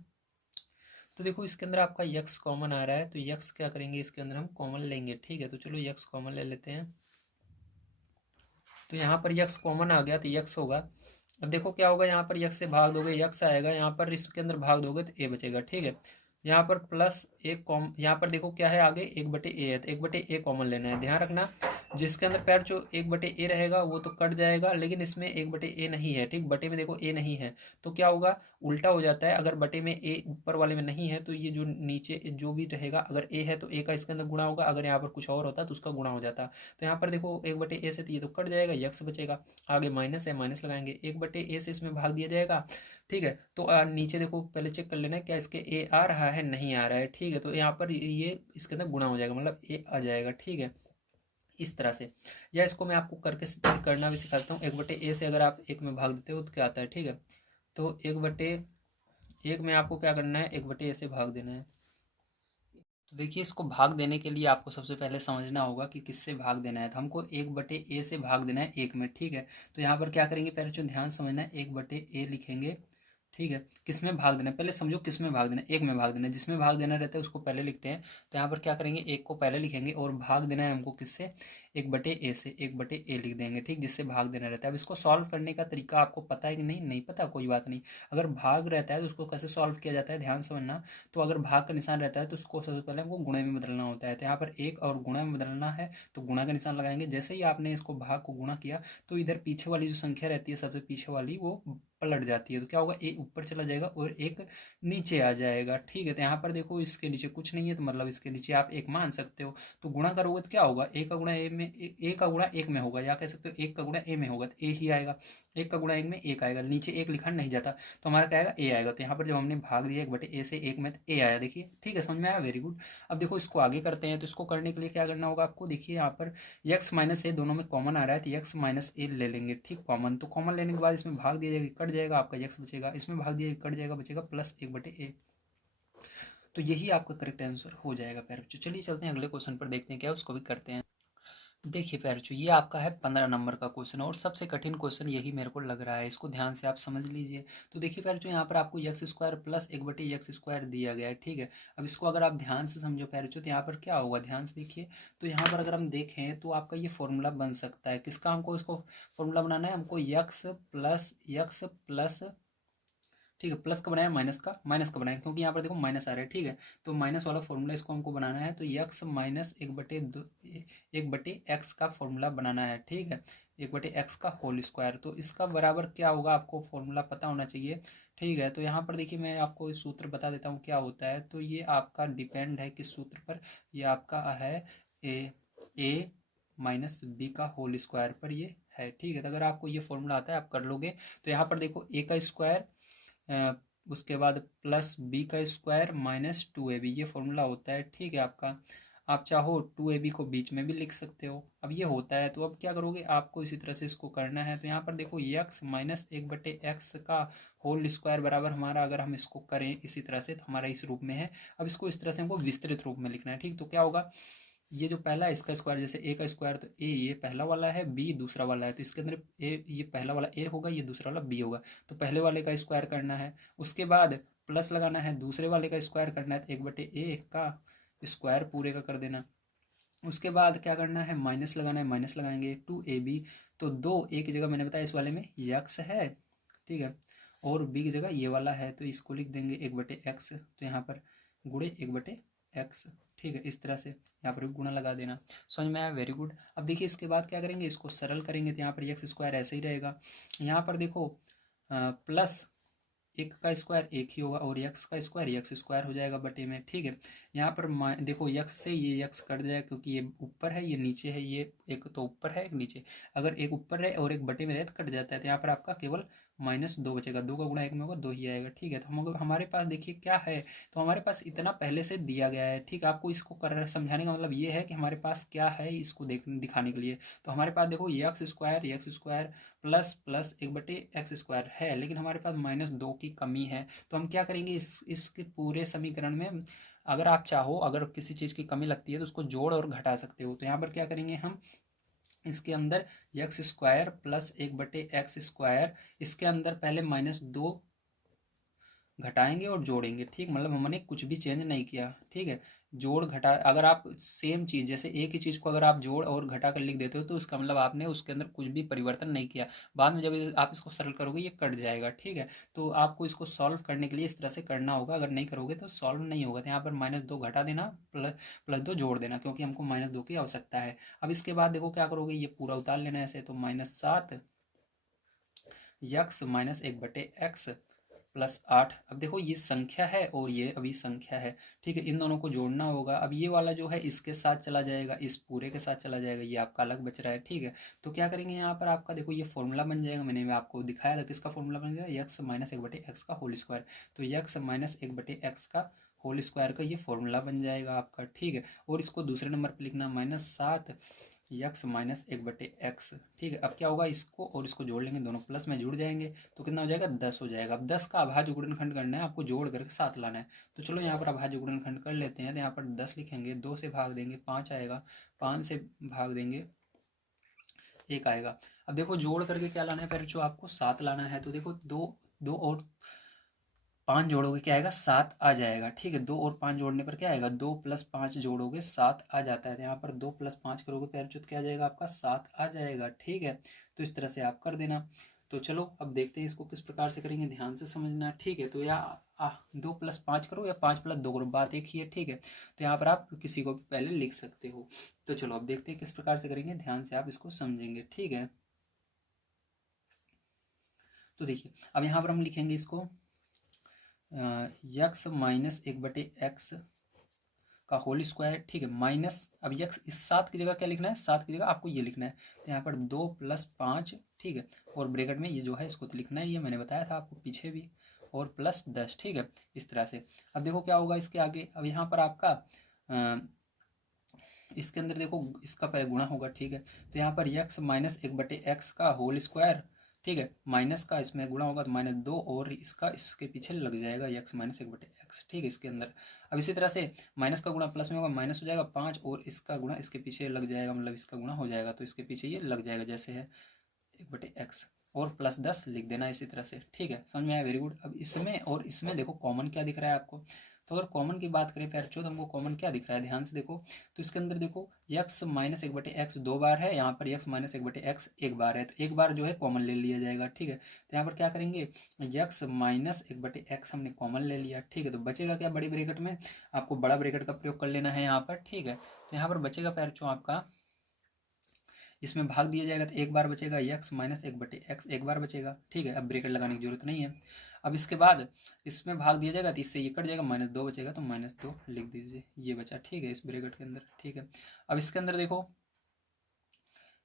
तो देखो इसके अंदर आपका यक्स कॉमन आ रहा है, तो यक्स क्या करेंगे इसके अंदर हम कॉमन लेंगे। ठीक है, तो चलो यक्स कॉमन ले लेते हैं, तो यहाँ पर यक्स कॉमन आ गया तो यक्स होगा अब देखो क्या होगा, यहाँ पर यक्स से भाग दोगे यक्स आएगा, यहाँ पर इसके अंदर भाग दोगे तो ए बचेगा, ठीक है। यहाँ पर प्लस एक कॉम, यहाँ पर देखो क्या है आगे, एक बटे ए है, तो एक बटे ए कॉमन लेना है। ध्यान रखना जिसके अंदर पैर जो एक बटे ए रहेगा वो तो कट जाएगा, लेकिन इसमें एक बटे ए नहीं है, ठीक, बटे में देखो ए नहीं है, तो क्या होगा, उल्टा हो जाता है। अगर बटे में ए ऊपर वाले में नहीं है तो ये जो नीचे जो भी रहेगा, अगर ए है तो ए का इसके अंदर गुणा होगा, अगर यहाँ पर कुछ और होता तो उसका गुणा हो जाता। तो यहाँ पर देखो एक बटे ए से तो ये तो कट जाएगा, यक्स बचेगा, आगे माइनस है, माइनस लगाएंगे, एक बटे ए से इसमें भाग दिया जाएगा, ठीक है। तो नीचे देखो पहले चेक कर लेना क्या इसके ए आ रहा है, नहीं आ रहा है, ठीक है। तो यहाँ पर ये इसके अंदर गुणा हो जाएगा, मतलब ए आ जाएगा, ठीक है, इस तरह से। या इसको मैं आपको करके करना भी सिखाता हूँ। एक बटे ए से अगर आप एक में भाग देते हो तो क्या आता है, ठीक है। तो एक बटे एक में आपको क्या करना है, एक बटे ए से भाग देना है। तो देखिए इसको भाग देने के लिए आपको सबसे पहले समझना होगा कि किससे भाग देना है। तो हमको एक बटे ए से भाग देना है एक में, ठीक है। तो यहाँ पर क्या करेंगे, पहले जो ध्यान समझना है, एक बटे ए लिखेंगे, ठीक है। किस में भाग देना है, पहले समझो किस में भाग देना है, एक में भाग देना है, जिसमें भाग देना रहता है उसको पहले लिखते हैं। तो यहाँ पर क्या करेंगे, एक को पहले लिखेंगे और भाग देना है हमको किससे, एक बटे ए से, एक बटे ए लिख देंगे, ठीक, जिससे भाग देना रहता है। अब इसको सॉल्व करने का तरीका आपको पता है कि नहीं, नहीं पता, कोई बात नहीं। अगर भाग रहता है तो उसको कैसे सॉल्व किया जाता है, ध्यान समझना। तो अगर भाग का निशान रहता है तो उसको सबसे पहले हमको गुणे में बदलना होता है। तो यहाँ पर एक और गुणा में बदलना है, तो गुणा का निशान लगाएंगे। जैसे ही आपने इसको भाग को गुणा किया तो इधर पीछे वाली जो संख्या रहती है सबसे पीछे वाली वो पलट जाती है। तो क्या होगा, ए ऊपर चला जाएगा और एक नीचे आ जाएगा, ठीक है। तो यहाँ पर देखो इसके नीचे कुछ नहीं है, तो मतलब इसके नीचे आप एक मान सकते हो। तो गुणा करोगे तो क्या होगा, ए का गुणा ए में, ए का गुणा एक में होगा, या कह सकते हो एक का गुणा ए में होगा तो ए ही आएगा। एक का गुणा एक में एक आएगा, नीचे एक लिखा नहीं जाता, तो हमारा क्या आएगा, ए आएगा। तो यहाँ पर जब हमने भाग दिया एक बटे ए से एक में, तो ए आया, देखिए, ठीक है, समझ में आया, वेरी गुड। अब देखो इसको आगे करते हैं। तो इसको करने के लिए क्या करना होगा आपको, देखिए यहाँ पर यक्स माइनस ए दोनों में कॉमन आ रहा है, तो यक्स माइनस ए ले लेंगे, ठीक, कॉमन। तो कॉमन लेने के बाद इसमें भाग दिया जाएगा, कट जाएगा, आपका यक्स बचेगा, इसमें भाग दिया जाएगा, कट जाएगा, बचेगा प्लस एक बटे ए। तो यही आपका करेक्ट आंसर हो जाएगा प्यारे बच्चों। चलिए चलते हैं अगले क्वेश्चन पर, देखते हैं क्या है, उसको भी करते हैं। देखिए प्यारे बच्चों, ये आपका है 15 नंबर का क्वेश्चन और सबसे कठिन क्वेश्चन यही मेरे को लग रहा है, इसको ध्यान से आप समझ लीजिए। तो देखिए प्यारे बच्चों, यहाँ पर आपको यक्स स्क्वायर प्लस एक बटे यक्स स्क्वायर दिया गया है, ठीक है। अब इसको अगर आप ध्यान से समझो प्यारे बच्चों, तो यहाँ पर क्या होगा, ध्यान से देखिए। तो यहाँ पर अगर हम देखें तो आपका ये फॉर्मूला बन सकता है, किसका, हमको इसको फॉर्मूला बनाना है, हमको यक्स प्लस, ठीक है, प्लस का बनाया, माइनस का बनाया, क्योंकि यहाँ पर देखो माइनस आ रहा है, ठीक है। तो माइनस वाला फॉर्मूला इसको हमको बनाना है, तो यक्स माइनस एक बटे एक्स का फॉर्मूला बनाना है, ठीक है, एक बटे एक्स का होल स्क्वायर। तो इसका बराबर क्या होगा, आपको फॉर्मूला पता होना चाहिए, ठीक है। तो यहाँ पर देखिए मैं आपको इस सूत्र बता देता हूँ क्या होता है। तो ये आपका डिपेंड है किस सूत्र पर, ये आपका है ए माइनस बी का होल स्क्वायर पर ये है, ठीक है। तो अगर आपको ये फॉर्मूला आता है आप कर लोगे। तो यहाँ पर देखो ए का स्क्वायर, उसके बाद प्लस बी का square minus two A B, ये फॉर्मूला होता है, ठीक है आपका। आप चाहो टू ए बी को बीच में भी लिख सकते हो। अब ये होता है, तो अब क्या करोगे, आपको इसी तरह से इसको करना है। तो यहाँ पर देखो यक्स माइनस एक बटे एक्स का होल स्क्वायर बराबर हमारा, अगर हम इसको करें इसी तरह से, तो हमारा इस रूप में है। अब इसको इस तरह से हमको विस्तृत रूप में लिखना है, ठीक। तो क्या होगा, ये जो पहला है इसका स्क्वायर, जैसे ए का स्क्वायर, तो ए ये पहला वाला है, बी दूसरा वाला है, तो इसके अंदर ए ये पहला वाला ए होगा, ये दूसरा वाला बी होगा। तो पहले वाले का स्क्वायर करना है, उसके बाद प्लस लगाना है, दूसरे वाले का स्क्वायर करना है, तो एक बटे ए का स्क्वायर पूरे का कर देना। उसके बाद क्या करना है, माइनस लगाना है, माइनस लगाएंगे टू ए बी। तो दो ए की जगह मैंने बताया इस वाले में यक्स है, ठीक है, और बी की जगह ये वाला है, तो इसको लिख देंगे एक बटे एक्स। तो यहाँ पर गुणे एक बटे एक्स, ठीक है, इस तरह से यहाँ पर भी गुणा लगा देना। समझ में आया, वेरी गुड। अब देखिए इसके बाद क्या करेंगे, इसको सरल करेंगे, तो यहाँ पर एक्स स्क्वायर ऐसे ही रहेगा। यहाँ पर देखो प्लस एक का स्क्वायर एक ही होगा और यक्स का स्क्वायर यक्स स्क्वायर हो जाएगा बटे में, ठीक है। यहाँ पर देखो यक्स से ये यक्स कट जाएगा, क्योंकि ये ऊपर है ये नीचे है, ये एक तो ऊपर है एक नीचे, अगर एक ऊपर रहे और एक बटे में रहे तो कट जाता है। तो यहाँ पर आपका केवल माइनस दो बचेगा, दो का गुणा एक में होगा, दो ही आएगा, ठीक है। तो हम हमारे पास देखिए क्या है, तो हमारे पास इतना पहले से दिया गया है, ठीक। आपको इसको कर समझाने का मतलब ये है कि हमारे पास क्या है, इसको दिखाने के लिए। तो हमारे पास देखो यक्स स्क्वायर प्लस प्लस एक बटे एक्स स्क्वायर है, लेकिन हमारे पास माइनस दो की कमी है। तो हम क्या करेंगे, इसके पूरे समीकरण में अगर आप चाहो, अगर किसी चीज़ की कमी लगती है तो उसको जोड़ और घटा सकते हो। तो यहाँ पर क्या करेंगे हम, इसके अंदर एक्स स्क्वायर प्लस एक बटे एक्स स्क्वायर, इसके अंदर पहले माइनस दो घटाएंगे और जोड़ेंगे, ठीक, मतलब हमने कुछ भी चेंज नहीं किया, ठीक है। जोड़ घटा, अगर आप सेम चीज़ जैसे एक ही चीज़ को अगर आप जोड़ और घटा कर लिख देते हो तो उसका मतलब आपने उसके अंदर कुछ भी परिवर्तन नहीं किया। बाद में जब आप इसको सरल करोगे ये कट जाएगा, ठीक है। तो आपको इसको सॉल्व करने के लिए इस तरह से करना होगा, अगर नहीं करोगे तो सॉल्व नहीं होगा। तो यहाँ पर -2 घटा देना, +2 जोड़ देना, क्योंकि हमको -2 की आवश्यकता है। अब इसके बाद देखो क्या करोगे, ये पूरा उतार लेना है ऐसे, तो -7 यक्स -1/x +8। अब देखो ये संख्या है और ये अभी संख्या है, ठीक है, इन दोनों को जोड़ना होगा। अब ये वाला जो है इसके साथ चला जाएगा, इस पूरे के साथ चला जाएगा, ये आपका अलग बच रहा है, ठीक है। तो क्या करेंगे यहाँ पर आपका देखो ये फॉर्मूला बन जाएगा, मैंने आपको दिखाया था किसका फॉर्मूला बन जाएगा, यक्स -1/x का होल स्क्वायर। तो यक्स -1/x का होल स्क्वायर का ये फॉर्मूला बन जाएगा आपका, ठीक है। और इसको दूसरे नंबर पर लिखना -7 यक्स -1/x, ठीक है। अब क्या होगा, इसको और इसको जोड़ लेंगे, दोनों प्लस में जुड़ जाएंगे, तो कितना हो जाएगा, 10 हो जाएगा। अब 10 का अभाज्य गुणनखंड करना है आपको, जोड़ करके 7 लाना है। तो चलो यहाँ पर अभाज्य गुणनखंड कर लेते हैं। तो यहाँ पर 10 लिखेंगे, 2 से भाग देंगे 5 आएगा, 5 से भाग देंगे 1 आएगा। अब देखो जोड़ करके क्या लाना है, पहले जो आपको 7 लाना है। तो देखो 2 2 और 5 जोड़ोगे क्या आएगा, 7 आ जाएगा, ठीक है। 2 और 5 जोड़ने पर क्या आएगा, 2 + 5 जोड़ोगे 7 आ जाता है। तो यहाँ पर 2 + 5 करोगे पैरच्युत क्या आ जाएगा आपका, 7 आ जाएगा, ठीक है। तो इस तरह से आप कर देना। तो चलो अब देखते हैं इसको किस प्रकार से करेंगे, ध्यान से समझना, ठीक है। तो या 2 + 5 करो या 5 + 2 करो, बात एक ही है, ठीक है। तो यहाँ पर आप किसी को भी पहले लिख सकते हो। तो चलो अब देखते हैं किस प्रकार से करेंगे, ध्यान से आप इसको समझेंगे, ठीक है। तो देखिए अब यहाँ पर हम लिखेंगे इसको यक्स -1/x का होल स्क्वायर, ठीक है, माइनस, अब यक्स इस 7 की जगह क्या लिखना है, 7 की जगह आपको ये लिखना है। तो यहाँ पर 2 + 5, ठीक है, और ब्रैकेट में ये जो है इसको तो लिखना है, ये मैंने बताया था आपको पीछे भी, और +10, ठीक है, इस तरह से। अब देखो क्या होगा इसके आगे, अब यहाँ पर आपका इसके अंदर देखो इसका पहले गुणा होगा, ठीक है। तो यहाँ पर यक्स -1/x का होल स्क्वायर, ठीक है, माइनस का इसमें गुणा होगा तो -2, और इसका इसके पीछे लग जाएगा यक्स -1/x, ठीक है, इसके अंदर। अब इसी तरह से माइनस का गुणा प्लस में होगा, माइनस हो जाएगा 5, और इसका गुणा इसके पीछे लग जाएगा, मतलब इसका गुणा हो जाएगा तो इसके पीछे ये लग जाएगा, जैसे है 1/x, और +10 लिख देना इसी तरह से, ठीक है, समझ में आया, वेरी गुड। अब इसमें और इसमें देखो कॉमन क्या दिख रहा है आपको। तो अगर कॉमन की बात करें पैर चौथ, हमको कॉमन क्या दिख रहा है, ध्यान से देखो। तो इसके अंदर देखो यक्स -1/x 2 बार है, यहाँ पर यक्स -1/x 1 बार है, तो एक बार जो है कॉमन ले लिया जाएगा, ठीक है। तो यहाँ पर क्या करेंगे, यक्स -1/x हमने कॉमन ले लिया, ठीक है। तो बचेगा क्या, बड़ी ब्रैकेट में आपको बड़ा ब्रैकेट का प्रयोग कर लेना है यहाँ पर, ठीक है। तो यहाँ पर बचेगा पैर चो आपका, इसमें भाग दिया जाएगा तो एक बार बचेगा, यक्स -1/x एक बार बचेगा, ठीक है। अब ब्रैकेट लगाने की जरूरत नहीं है। अब इसके बाद इसमें भाग दिया जाएगा तो इससे ये कट जाएगा, -2 बचेगा, तो -2 लिख दीजिए, ये बचा, ठीक है, इस ब्रैकेट के अंदर, ठीक है। अब इसके अंदर देखो,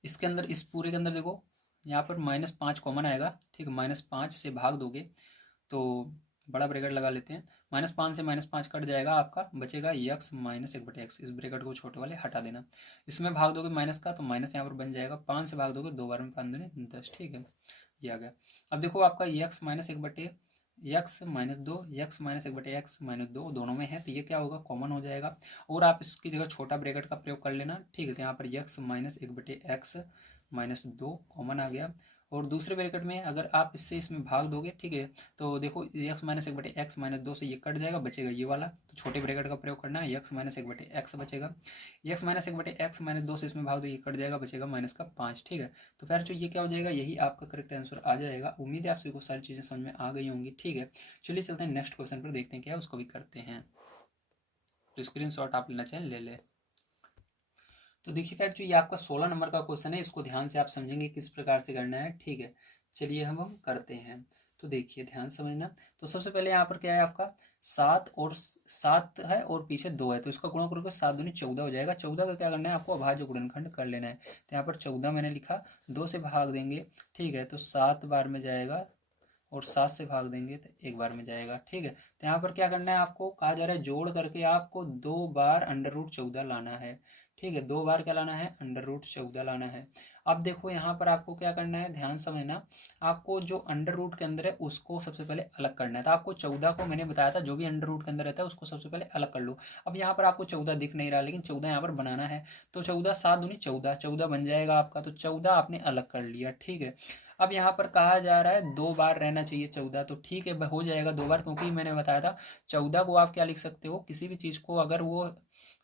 इसके अंदर इस पूरे के अंदर देखो यहाँ पर -5 कॉमन आएगा, ठीक है, -5 से भाग दोगे तो बड़ा ब्रैकेट लगा लेते हैं, -5 से -5 कट जाएगा, आपका बचेगा यक्स -1/x, इस ब्रैकेट को छोटे वाले हटा देना। इसमें भाग दोगे माइनस का तो माइनस यहाँ पर बन जाएगा, 5 से भाग दोगे 2 बार में 5 दूनी 10, ठीक है, ये आ गया। अब देखो आपका यक्स -2 यक्स -1/x -2 दोनों में है, तो ये क्या होगा, कॉमन हो जाएगा, और आप इसकी जगह छोटा ब्रैकेट का प्रयोग कर लेना, ठीक है। तो यहाँ पर यक्स -1/x -2 कॉमन आ गया, और दूसरे ब्रैकेट में अगर आप इससे इसमें भाग दोगे, ठीक है, तो देखो यक्स -1/x -2 से ये कट जाएगा, बचेगा ये वाला, तो छोटे ब्रैकेट का प्रयोग करना है, यक्स -1/x बचेगा, यक्स -1/x -2 से इसमें भाग दो, ये कट जाएगा, बचेगा -5, ठीक है। तो फिर जो ये क्या हो जाएगा, यही आपका करेक्ट आंसर आ जाएगा। उम्मीद है आप सभी को सारी चीज़ें समझ में आ गई होंगी, ठीक है। चलिए चलते हैं नेक्स्ट क्वेश्चन पर, देखते हैं क्या है, उसको भी करते हैं। तो स्क्रीनशॉट आप लेना चाहें ले ले। तो देखिए फ्रेंड, जो ये आपका 16 नंबर का क्वेश्चन है, इसको ध्यान से आप समझेंगे किस प्रकार से करना है, ठीक है। चलिए हम करते हैं। तो देखिए ध्यान समझना। तो सबसे पहले यहाँ पर क्या है आपका, 7 है और पीछे 2 है, तो इसका गुणा करोगे 7 दूनी 14 हो जाएगा। 14 का क्या करना है आपको, अभाज्य गुणनखंड कर लेना है। तो यहाँ पर 14 मैंने लिखा, 2 से भाग देंगे, ठीक है, तो 7 बार में जाएगा, और 7 से भाग देंगे तो 1 बार में जाएगा, ठीक है। तो यहाँ पर क्या करना है आपको, कहा जा रहा है जोड़ करके आपको 2 बार √14 लाना है, ठीक है, 2 बार क्या लाना है, अंडर रूट 14 लाना है। अब देखो यहाँ पर आपको क्या करना है, ध्यान समझना, आपको जो अंडर रूट के अंदर है उसको सबसे पहले अलग करना है। तो आपको 14 को मैंने बताया था, जो भी अंडर रूट के अंदर रहता है उसको सबसे पहले अलग कर लो। अब यहाँ पर आपको 14 दिख नहीं रहा, लेकिन 14 यहाँ पर बनाना है। तो 14 7 दूनी 14, 14 बन जाएगा आपका। तो 14 आपने अलग कर लिया, ठीक है। अब यहाँ पर कहा जा रहा है 2 बार रहना चाहिए 14, तो ठीक है हो जाएगा 2 बार, क्योंकि मैंने बताया था 14 को आप क्या लिख सकते हो, किसी भी चीज़ को अगर वो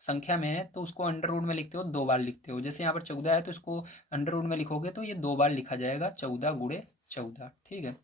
संख्या में है तो उसको अंडर रूट में लिखते हो, 2 बार लिखते हो। जैसे यहाँ पर 14 है तो इसको अंडर रूट में लिखोगे तो ये 2 बार लिखा जाएगा, 14 गुणे 14, ठीक है,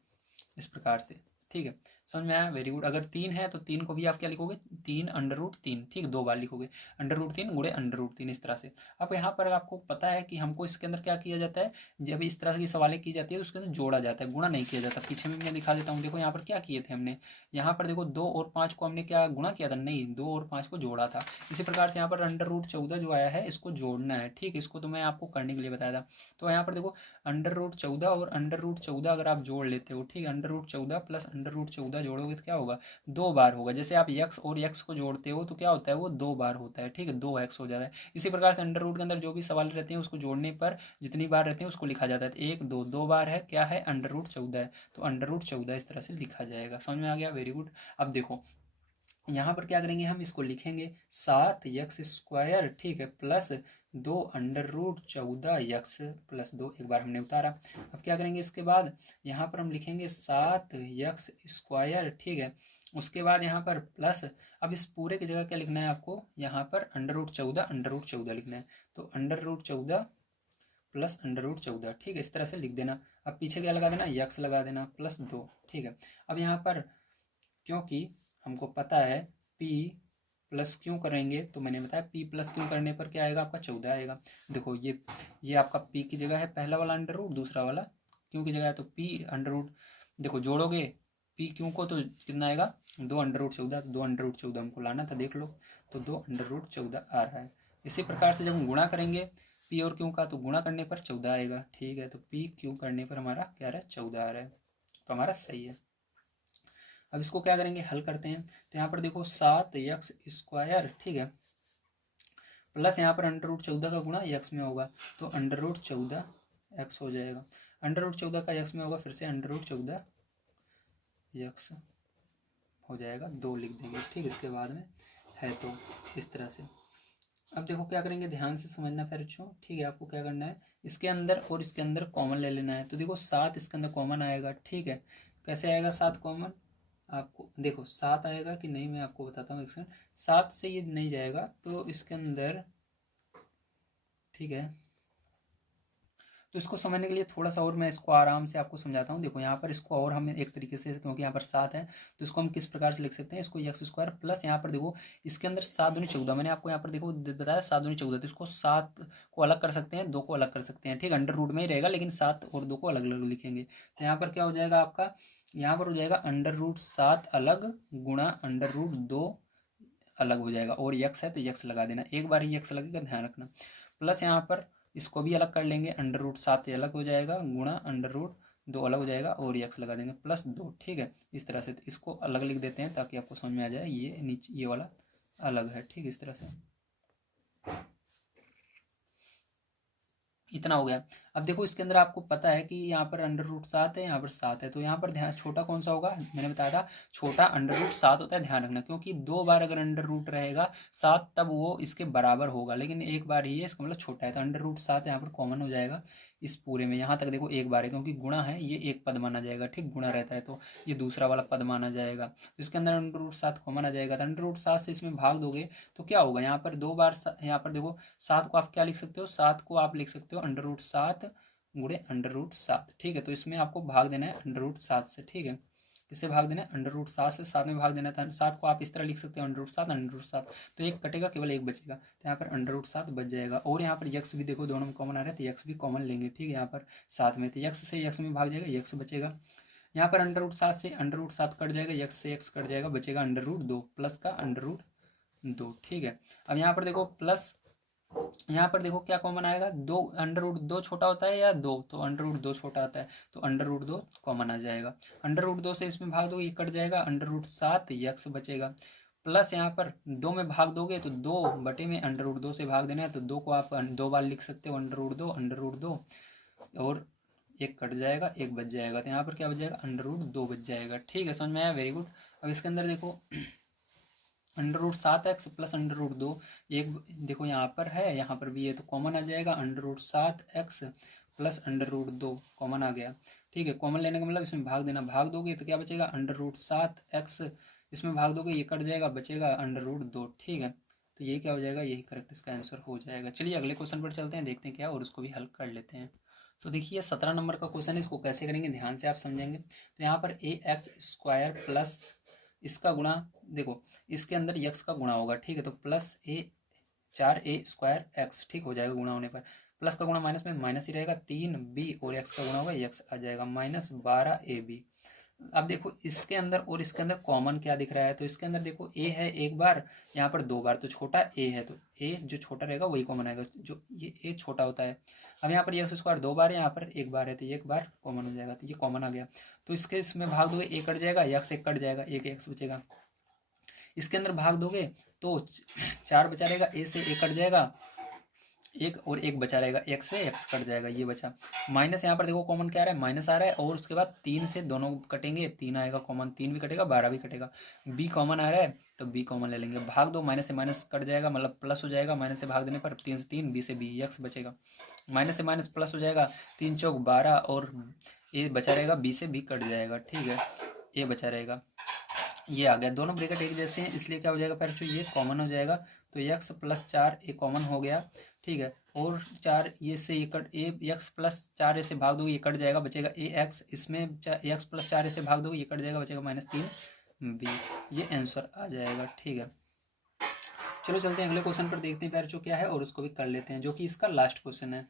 इस प्रकार से। ठीक है, समझ में आया, वेरी गुड। अगर 3 है तो 3 को भी आप क्या लिखोगे, 3 अंडर रूट 3, ठीक, 2 बार लिखोगे, अंडर रूट 3 गुणे अंडर रूट 3, इस तरह से। अब यहाँ पर आपको पता है कि हमको इसके अंदर क्या किया जाता है, जब इस तरह की सवालें की जाती है तो उसके अंदर जोड़ा जाता है, गुणा नहीं किया जाता। पीछे में मैं दिखा देता हूँ, देखो यहाँ पर क्या किए थे हमने, यहाँ पर देखो 2 और 5 को हमने क्या गुणा किया था, नहीं, 2 और 5 को जोड़ा था। इसी प्रकार से यहाँ पर अंडर रूट 14 जो आया है इसको जोड़ना है, ठीक, इसको तो मैं आपको करने के लिए बताया था। तो यहाँ पर देखो अंडर रूट 14 और अंडर रूट 14 अगर आप जोड़ लेते हो, ठीक, under root 14 plus under root 14 जोड़ोगे तो क्या होगा, 2 बार होगा। जैसे आप यक्स और यक्स को जोड़ते हो तो क्या होता है, वो 2 बार होता है, ठीक है, 2x हो जाता है। इसी प्रकार से अंडर रूट के अंदर जो भी सवाल रहते हैं उसको जोड़ने पर जितनी बार रहते हैं उसको लिखा जाता है। 1 2 2 बार है, क्या है, अंडर रूट 14 है, तो अंडर रूट 14 इस तरह से लिखा जाएगा। समझ में आ गया, वेरी गुड। अब देखो यहाँ पर क्या करेंगे, हम इसको लिखेंगे 7x², ठीक है, plus 2 under root 14x plus 2, एक बार हमने उतारा। अब क्या करेंगे इसके बाद, यहाँ पर हम लिखेंगे 7x², ठीक है, उसके बाद यहाँ पर प्लस, अब इस पूरे की जगह क्या लिखना है आपको, यहाँ पर अंडर रूट 14 लिखना है। तो under root 14 plus under root 14, ठीक है, इस तरह से लिख देना। अब पीछे क्या लगा देना, यक्स लगा देना, प्लस 2, ठीक है। अब यहाँ पर क्योंकि हमको पता है p प्लस क्यों करेंगे, तो मैंने बताया p प्लस क्यों करने पर क्या आएगा, आपका 14 आएगा। देखो ये आपका p की जगह है पहला वाला अंडर रूट, दूसरा वाला क्यों की जगह है, तो p अंडर रूट, देखो जोड़ोगे p क्यों को तो कितना आएगा, 2 अंडर रूट 14, तो 2 अंडर रूट 14 हमको लाना था, देख लो, तो 2 अंडर रूट 14 आ रहा है। इसी प्रकार से जब हम गुणा करेंगे p और क्यों का, तो गुणा करने पर 14 आएगा, ठीक है। तो p क्यों करने पर हमारा क्या आ रहा है, 14 आ रहा है, तो हमारा सही है। अब इसको क्या करेंगे, हल करते हैं। तो यहाँ पर देखो 7x², ठीक है, प्लस यहाँ पर अंडर रूट 14 का गुणा x में होगा, तो अंडर रूट 14x हो जाएगा। अंडर रूट 14 का x में होगा, फिर से अंडर रूट 14x हो जाएगा, 2 लिख देंगे, ठीक, इसके बाद में है, तो इस तरह से। अब देखो क्या करेंगे, ध्यान से समझना फिर बच्चों, ठीक है। आपको क्या करना है, इसके अंदर और इसके अंदर कॉमन ले लेना है। तो देखो 7 इसके अंदर कॉमन आएगा, ठीक है, कैसे आएगा 7 कॉमन, आपको देखो 7 आएगा कि नहीं, मैं आपको बताता हूँ एक सेकंड। 7 से ये नहीं जाएगा, तो इसके अंदर, ठीक है, तो इसको समझने के लिए थोड़ा सा और मैं इसको आराम से आपको समझाता हूँ। देखो यहाँ पर इसको और हम एक तरीके से, क्योंकि यहाँ पर 7 है तो इसको हम किस प्रकार से लिख सकते हैं, इसको x² प्लस यहाँ पर देखो इसके अंदर 7 दूनी 14, मैंने आपको यहाँ पर देखो बताया 7 दूनी 14, तो इसको 7 को अलग कर सकते हैं, 2 को अलग कर सकते हैं, ठीक, अंडर रूट में ही रहेगा, लेकिन 7 और 2 को अलग अलग लिखेंगे। तो यहाँ पर क्या हो जाएगा आपका, यहाँ पर हो जाएगा अंडर रूट 7 अलग गुणा अंडर रूट 2 अलग हो जाएगा, और यक्स है तो यक्स लगा देना, एक बार ही यक्स लगेगा, ध्यान रखना। प्लस यहाँ पर इसको भी अलग कर लेंगे, अंडर रूट 7 अलग हो जाएगा, गुणा अंडर रूट 2 अलग हो जाएगा, और यक्स लगा देंगे, प्लस 2, ठीक है, इस तरह से। तो इसको अलग लिख देते हैं ताकि आपको समझ में आ जाए, ये नीचे ये वाला अलग है, ठीक, इस तरह से। इतना हो गया। अब देखो इसके अंदर आपको पता है कि यहाँ पर अंडर रूट 7 है, यहाँ पर 7 है, तो यहाँ पर ध्यान, छोटा कौन सा होगा, मैंने बताया था छोटा अंडर रूट 7 होता है, ध्यान रखना, क्योंकि 2 बार अगर अंडर रूट रहेगा 7 तब वो इसके बराबर होगा, लेकिन एक बार ही है, इसका मतलब छोटा है, तो अंडर रूट 7 यहाँ पर कॉमन हो जाएगा इस पूरे में। यहाँ तक देखो एक बार है, क्योंकि गुणा है, ये एक पद माना जाएगा, ठीक, गुणा रहता है तो ये दूसरा वाला पद माना जाएगा, तो इसके अंदर अंडर रूट 7 कॉमन आ जाएगा। तो अंडर रूट 7 से इसमें भाग दोगे तो क्या होगा, यहाँ पर 2 बार, यहाँ पर देखो 7 को आप क्या लिख सकते हो, 7 को आप लिख सकते हो अंडर रूट 7 गुणे अंडर रूट 7, ठीक है। तो इसमें आपको भाग देना है अंडर रूट 7 से, ठीक है, किससे भाग देना है, अंडर रूट 7 से, 7 में भाग देना था। 7 को आप इस तरह लिख सकते हो अंडर रूट 7, तो एक कटेगा, केवल एक बचेगा, तो यहाँ पर अंडर रूट 7 बच जाएगा। और यहाँ पर यक्स भी देखो दोनों में कॉमन आ रहा है, तो यक्स भी कॉमन लेंगे, ठीक है, यहाँ पर साथ में, तो यक्स से यक्स में भाग जाएगा, यक्स बचेगा। यहाँ पर अंडर रूट 7 से अंडर रूट 7 कट जाएगा, यक्स से यक्स कट जाएगा, बचेगा अंडर रूट 2 प्लस का अंडर रूट 2, ठीक है। अब यहाँ पर देखो प्लस, यहाँ पर देखो क्या कॉमन आएगा, 2 अंडर रूट 2 छोटा होता है या 2, तो अंडर रूट 2 छोटा आता है, तो अंडर रूट 2 कॉमन आ जाएगा। अंडर रूट 2 से इसमें भाग दो, ये कट जाएगा, अंडर रूट 7 यक्स बचेगा, प्लस यहाँ पर 2 में भाग दोगे तो 2/में अंडर रूट 2 से भाग देना है, तो 2 को आप 2 बार लिख सकते हो, अंडर रूट दो और एक कट जाएगा, एक बच जाएगा, तो यहाँ पर क्या बच जाएगा, अंडर रूट 2 बच जाएगा। ठीक है, समझ में आया, वेरी गुड। अब इसके अंदर देखो under root 7x plus under root 2, एक देखो यहाँ पर है, यहाँ पर भी है, तो कॉमन आ जाएगा, under root 7x plus under root 2 common आ गया। ठीक है, कॉमन लेने का मतलब इसमें भाग देना, भाग दोगे तो क्या बचेगा, अंडर रूट 7x, इसमें भाग दोगे ये कट जाएगा, बचेगा अंडर रूट 2। ठीक है, तो ये क्या हो जाएगा, यही करेक्ट इसका आंसर हो जाएगा। चलिए अगले क्वेश्चन पर चलते हैं, देखते हैं क्या, और उसको भी हल कर लेते हैं। तो देखिए 17 नंबर का क्वेश्चन है, इसको कैसे करेंगे ध्यान से आप समझेंगे। तो यहाँ पर ax² प्लस इसका गुणा, देखो इसके अंदर यक्स का गुणा होगा, ठीक है, तो प्लस 4a² x, ठीक हो जाएगा गुणा होने पर, प्लस का गुणा माइनस में माइनस ही रहेगा, 3b और x का गुणा होगा, x आ जाएगा -12ab। अब देखो इसके अंदर और इसके अंदर कॉमन क्या दिख रहा है, तो इसके अंदर देखो a है एक बार, यहाँ पर 2 बार, तो छोटा a है, तो a जो छोटा रहेगा वही कॉमन आएगा, जो ये a छोटा होता है। अब यहाँ पर x² 2 बार है, यहाँ पर 1 बार है, तो ये 1 बार कॉमन हो जाएगा, तो ये कॉमन आ गया। तो इसके इसमें भाग दोगे a कट जाएगा, x एक कट जाएगा, एक x बचेगा। इसके अंदर भाग दोगे तो 4 बचा रहेगा, a से a कट जाएगा, एक और एक बचा रहेगा, एक से x कट जाएगा, ये बचा। माइनस यहाँ पर देखो कॉमन क्या आ रहा है, माइनस आ रहा है, और उसके बाद 3 से दोनों कटेंगे, 3 आएगा कॉमन, 3 भी कटेगा, 12 भी कटेगा। b कॉमन आ रहा है तो b कॉमन ले लेंगे, भाग दो, माइनस से माइनस कट जाएगा, मतलब प्लस हो जाएगा, माइनस से भाग देने पर 3 से 3, b से b, x बचेगा, माइनस से माइनस प्लस हो जाएगा, 3 चौक 12 और a बचा रहेगा, b से b कट जाएगा। ठीक है, a बचा रहेगा, ये आ गया। दोनों ब्रैकेट एक जैसे हैं, इसलिए क्या हो जाएगा पैर, ये कॉमन हो जाएगा, तो x प्लस 4 ए कॉमन हो गया। ठीक है, और 4 ये से ये कट, x प्लस 4 ए से भाग दो, ये कट जाएगा, बचेगा ax, इसमें x प्लस 4 ए से भाग दो, ये कट जाएगा, बचेगा -3b, ये आंसर आ जाएगा। ठीक है, चलो चलते हैं अगले क्वेश्चन पर, देखते हैं पैर क्या है, और उसको भी कर लेते हैं, जो कि इसका लास्ट क्वेश्चन है।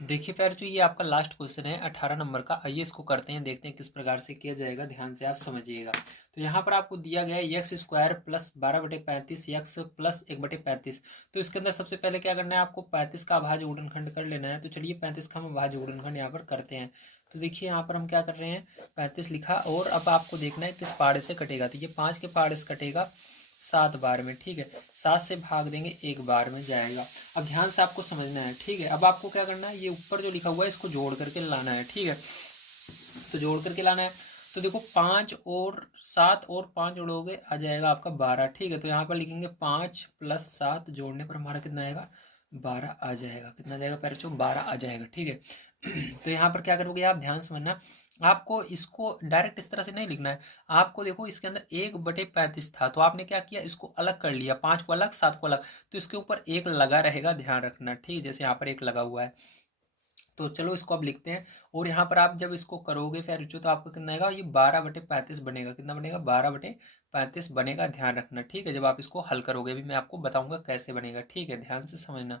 देखिए प्यारे, ये आपका लास्ट क्वेश्चन है 18 नंबर का। आइए इसको करते हैं, देखते हैं किस प्रकार से किया जाएगा, ध्यान से आप समझिएगा। तो यहाँ पर आपको दिया गया है x² प्लस 12/35 x प्लस 1/35। तो इसके अंदर सबसे पहले क्या करना है, आपको 35 का अभाज्य गुणनखंड कर लेना है। तो चलिए 35 का हम अभाज्य गुणनखंड यहाँ पर करते हैं। तो देखिए यहाँ पर हम क्या कर रहे हैं, 35 लिखा, और अब आपको देखना है किस पहाड़े से कटेगा। तो ये 5 के पहाड़े से कटेगा 7 बार में। ठीक है, 7 से भाग देंगे 1 बार में जाएगा। अब ध्यान से आपको समझना है। ठीक है, अब आपको क्या करना है, ये ऊपर जो लिखा हुआ है इसको जोड़ करके लाना है। ठीक है, तो जोड़ करके लाना है। तो देखो 5 और 7 और 5 जोड़ोगे आ जाएगा आपका 12। ठीक है, तो यहाँ पर लिखेंगे 5 + 7 जोड़ने पर हमारा कितना आएगा, 12 आ जाएगा। कितना जाएगा पैरचो, 12 आ जाएगा। ठीक है, तो यहाँ पर क्या करोगे आप, ध्यान समझना, आपको इसको डायरेक्ट इस तरह से नहीं लिखना है। आपको देखो इसके अंदर 1/35 था, तो आपने क्या किया, इसको अलग कर लिया, 5 को अलग 7 को अलग, तो इसके ऊपर 1 लगा रहेगा, ध्यान रखना। ठीक है, जैसे यहाँ पर 1 लगा हुआ है। तो चलो इसको अब लिखते हैं, और यहाँ पर आप जब इसको करोगे फिर तो आपको कितना आएगा, ये 12/35 बनेगा। कितना बनेगा, 12/35 बनेगा, ध्यान रखना। ठीक है, जब आप इसको हल करोगे, अभी मैं आपको बताऊंगा कैसे बनेगा। ठीक है, ध्यान से समझना।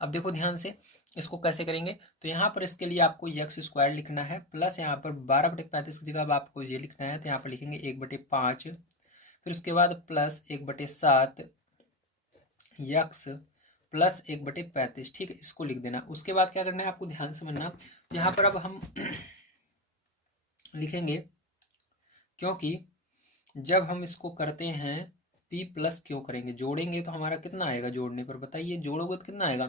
अब देखो ध्यान से इसको कैसे करेंगे। तो यहाँ पर इसके लिए आपको x² लिखना है, प्लस यहाँ पर 12/35 की जगह अब आपको ये लिखना है, तो यहाँ पर लिखेंगे 1/5, फिर उसके बाद प्लस 1/7 x प्लस 1/35। ठीक है, इसको लिख देना। उसके बाद क्या करना है आपको, ध्यान से समझना। तो यहाँ पर अब हम लिखेंगे, क्योंकि जब हम इसको करते हैं p प्लस क्यों करेंगे, जोड़ेंगे तो हमारा कितना आएगा, जोड़ने पर बताइए, जोड़ोगे तो कितना आएगा।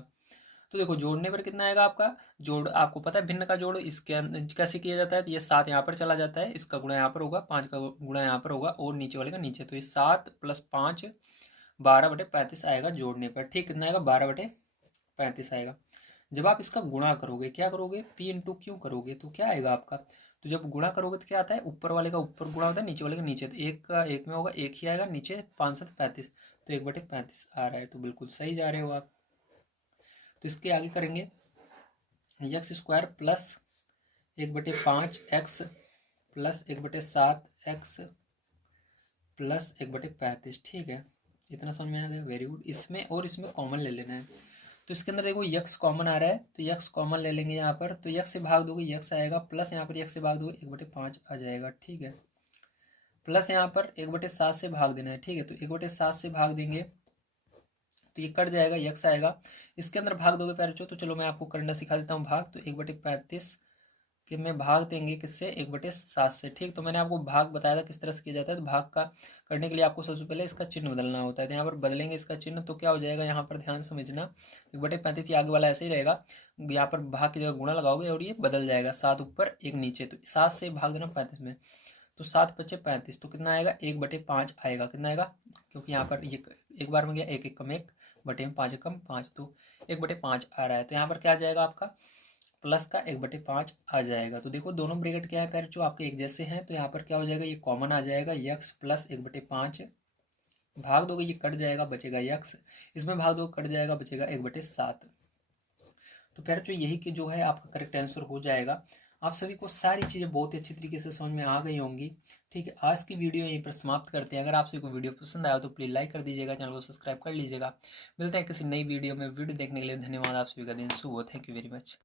तो देखो जोड़ने पर कितना आएगा आपका, जोड़ आपको पता है भिन्न का जोड़ इसके अंदर कैसे किया जाता है। तो ये 7 यहाँ पर चला जाता है, इसका गुणा यहाँ पर होगा, 5 का गुणा यहाँ पर होगा, और नीचे वाले का नीचे। तो ये 7 + 5 12/35 आएगा जोड़ने पर। ठीक, कितना आएगा, 12/35 आएगा। जब आप इसका गुणा करोगे, क्या करोगे, p × q करोगे, तो क्या आएगा आपका। तो जब गुणा करोगे तो क्या आता है, ऊपर वाले का ऊपर गुणा होता है, नीचे वाले का नीचे। तो एक का एक में होगा, एक ही आएगा, नीचे 5 × 7 = 35, तो 1/35 आ रहा है। तो बिल्कुल सही जा रहे हो आप। तो इसके आगे करेंगे x² plus 1/5 x plus 1/7 x plus 1/35। ठीक है, इतना समझ में आ गया, वेरी गुड। इसमें और इसमें कॉमन ले लेना है। तो इसके अंदर देखो x कॉमन आ रहा है, तो x कॉमन ले लेंगे यहाँ पर। तो x से भाग दोगे x आएगा, प्लस यहाँ पर x से भाग दोगे 1/5 आ जाएगा। ठीक है, प्लस यहाँ पर 1/7 से भाग देना है। ठीक है, तो 1/7 से भाग देंगे तो ये कट जाएगा, x आएगा। इसके अंदर भाग दोगे पैर तो चलो मैं आपको करना सिखा देता हूँ भाग। तो 1/35 कि मैं भाग देंगे किससे, 1/7 से। ठीक, तो मैंने आपको भाग बताया था किस तरह से किया जाता है। तो भाग का करने के लिए आपको सबसे पहले इसका चिन्ह बदलना होता है। तो यहाँ पर बदलेंगे इसका चिन्ह तो क्या हो जाएगा, यहाँ पर ध्यान समझना, 1/35 ये आगे वाला ऐसे ही रहेगा, यहाँ पर भाग की जगह गुणा लगाओगे और ये बदल जाएगा, 7 ऊपर 1 नीचे। तो 7 से भाग देना 35 में, तो 7 × 5 = 35। तो कितना आएगा, 1/5 आएगा। कितना आएगा, क्योंकि यहाँ पर ये एक बार में गया, 1 1 कम 1 बटे में 5 कम 5, तो 1/5 आ रहा है। तो यहाँ पर क्या आ जाएगा आपका, प्लस का 1/5 आ जाएगा। तो देखो दोनों ब्रैकेट क्या है, जो आपके एक जैसे हैं, तो यहाँ पर क्या हो जाएगा, ये कॉमन आ जाएगा, यक्स प्लस 1/5 भाग दोगे ये कट जाएगा, बचेगा यक्स, इसमें भाग दोगे कट जाएगा, बचेगा 1/7। तो फिर यही कि जो है आपका करेक्ट आंसर हो जाएगा। आप सभी को सारी चीज़ें बहुत ही अच्छी तरीके से समझ में आ गई होंगी। ठीक है, आज की वीडियो यहीं पर समाप्त करते हैं। अगर आप सभी को वीडियो पसंद आया तो प्लीज़ लाइक कर दीजिएगा, चैनल को सब्सक्राइब कर लीजिएगा। मिलते हैं किसी नई वीडियो में। वीडियो देखने के लिए धन्यवाद। आप सभी का दिन शुभ हो। Thank you very much.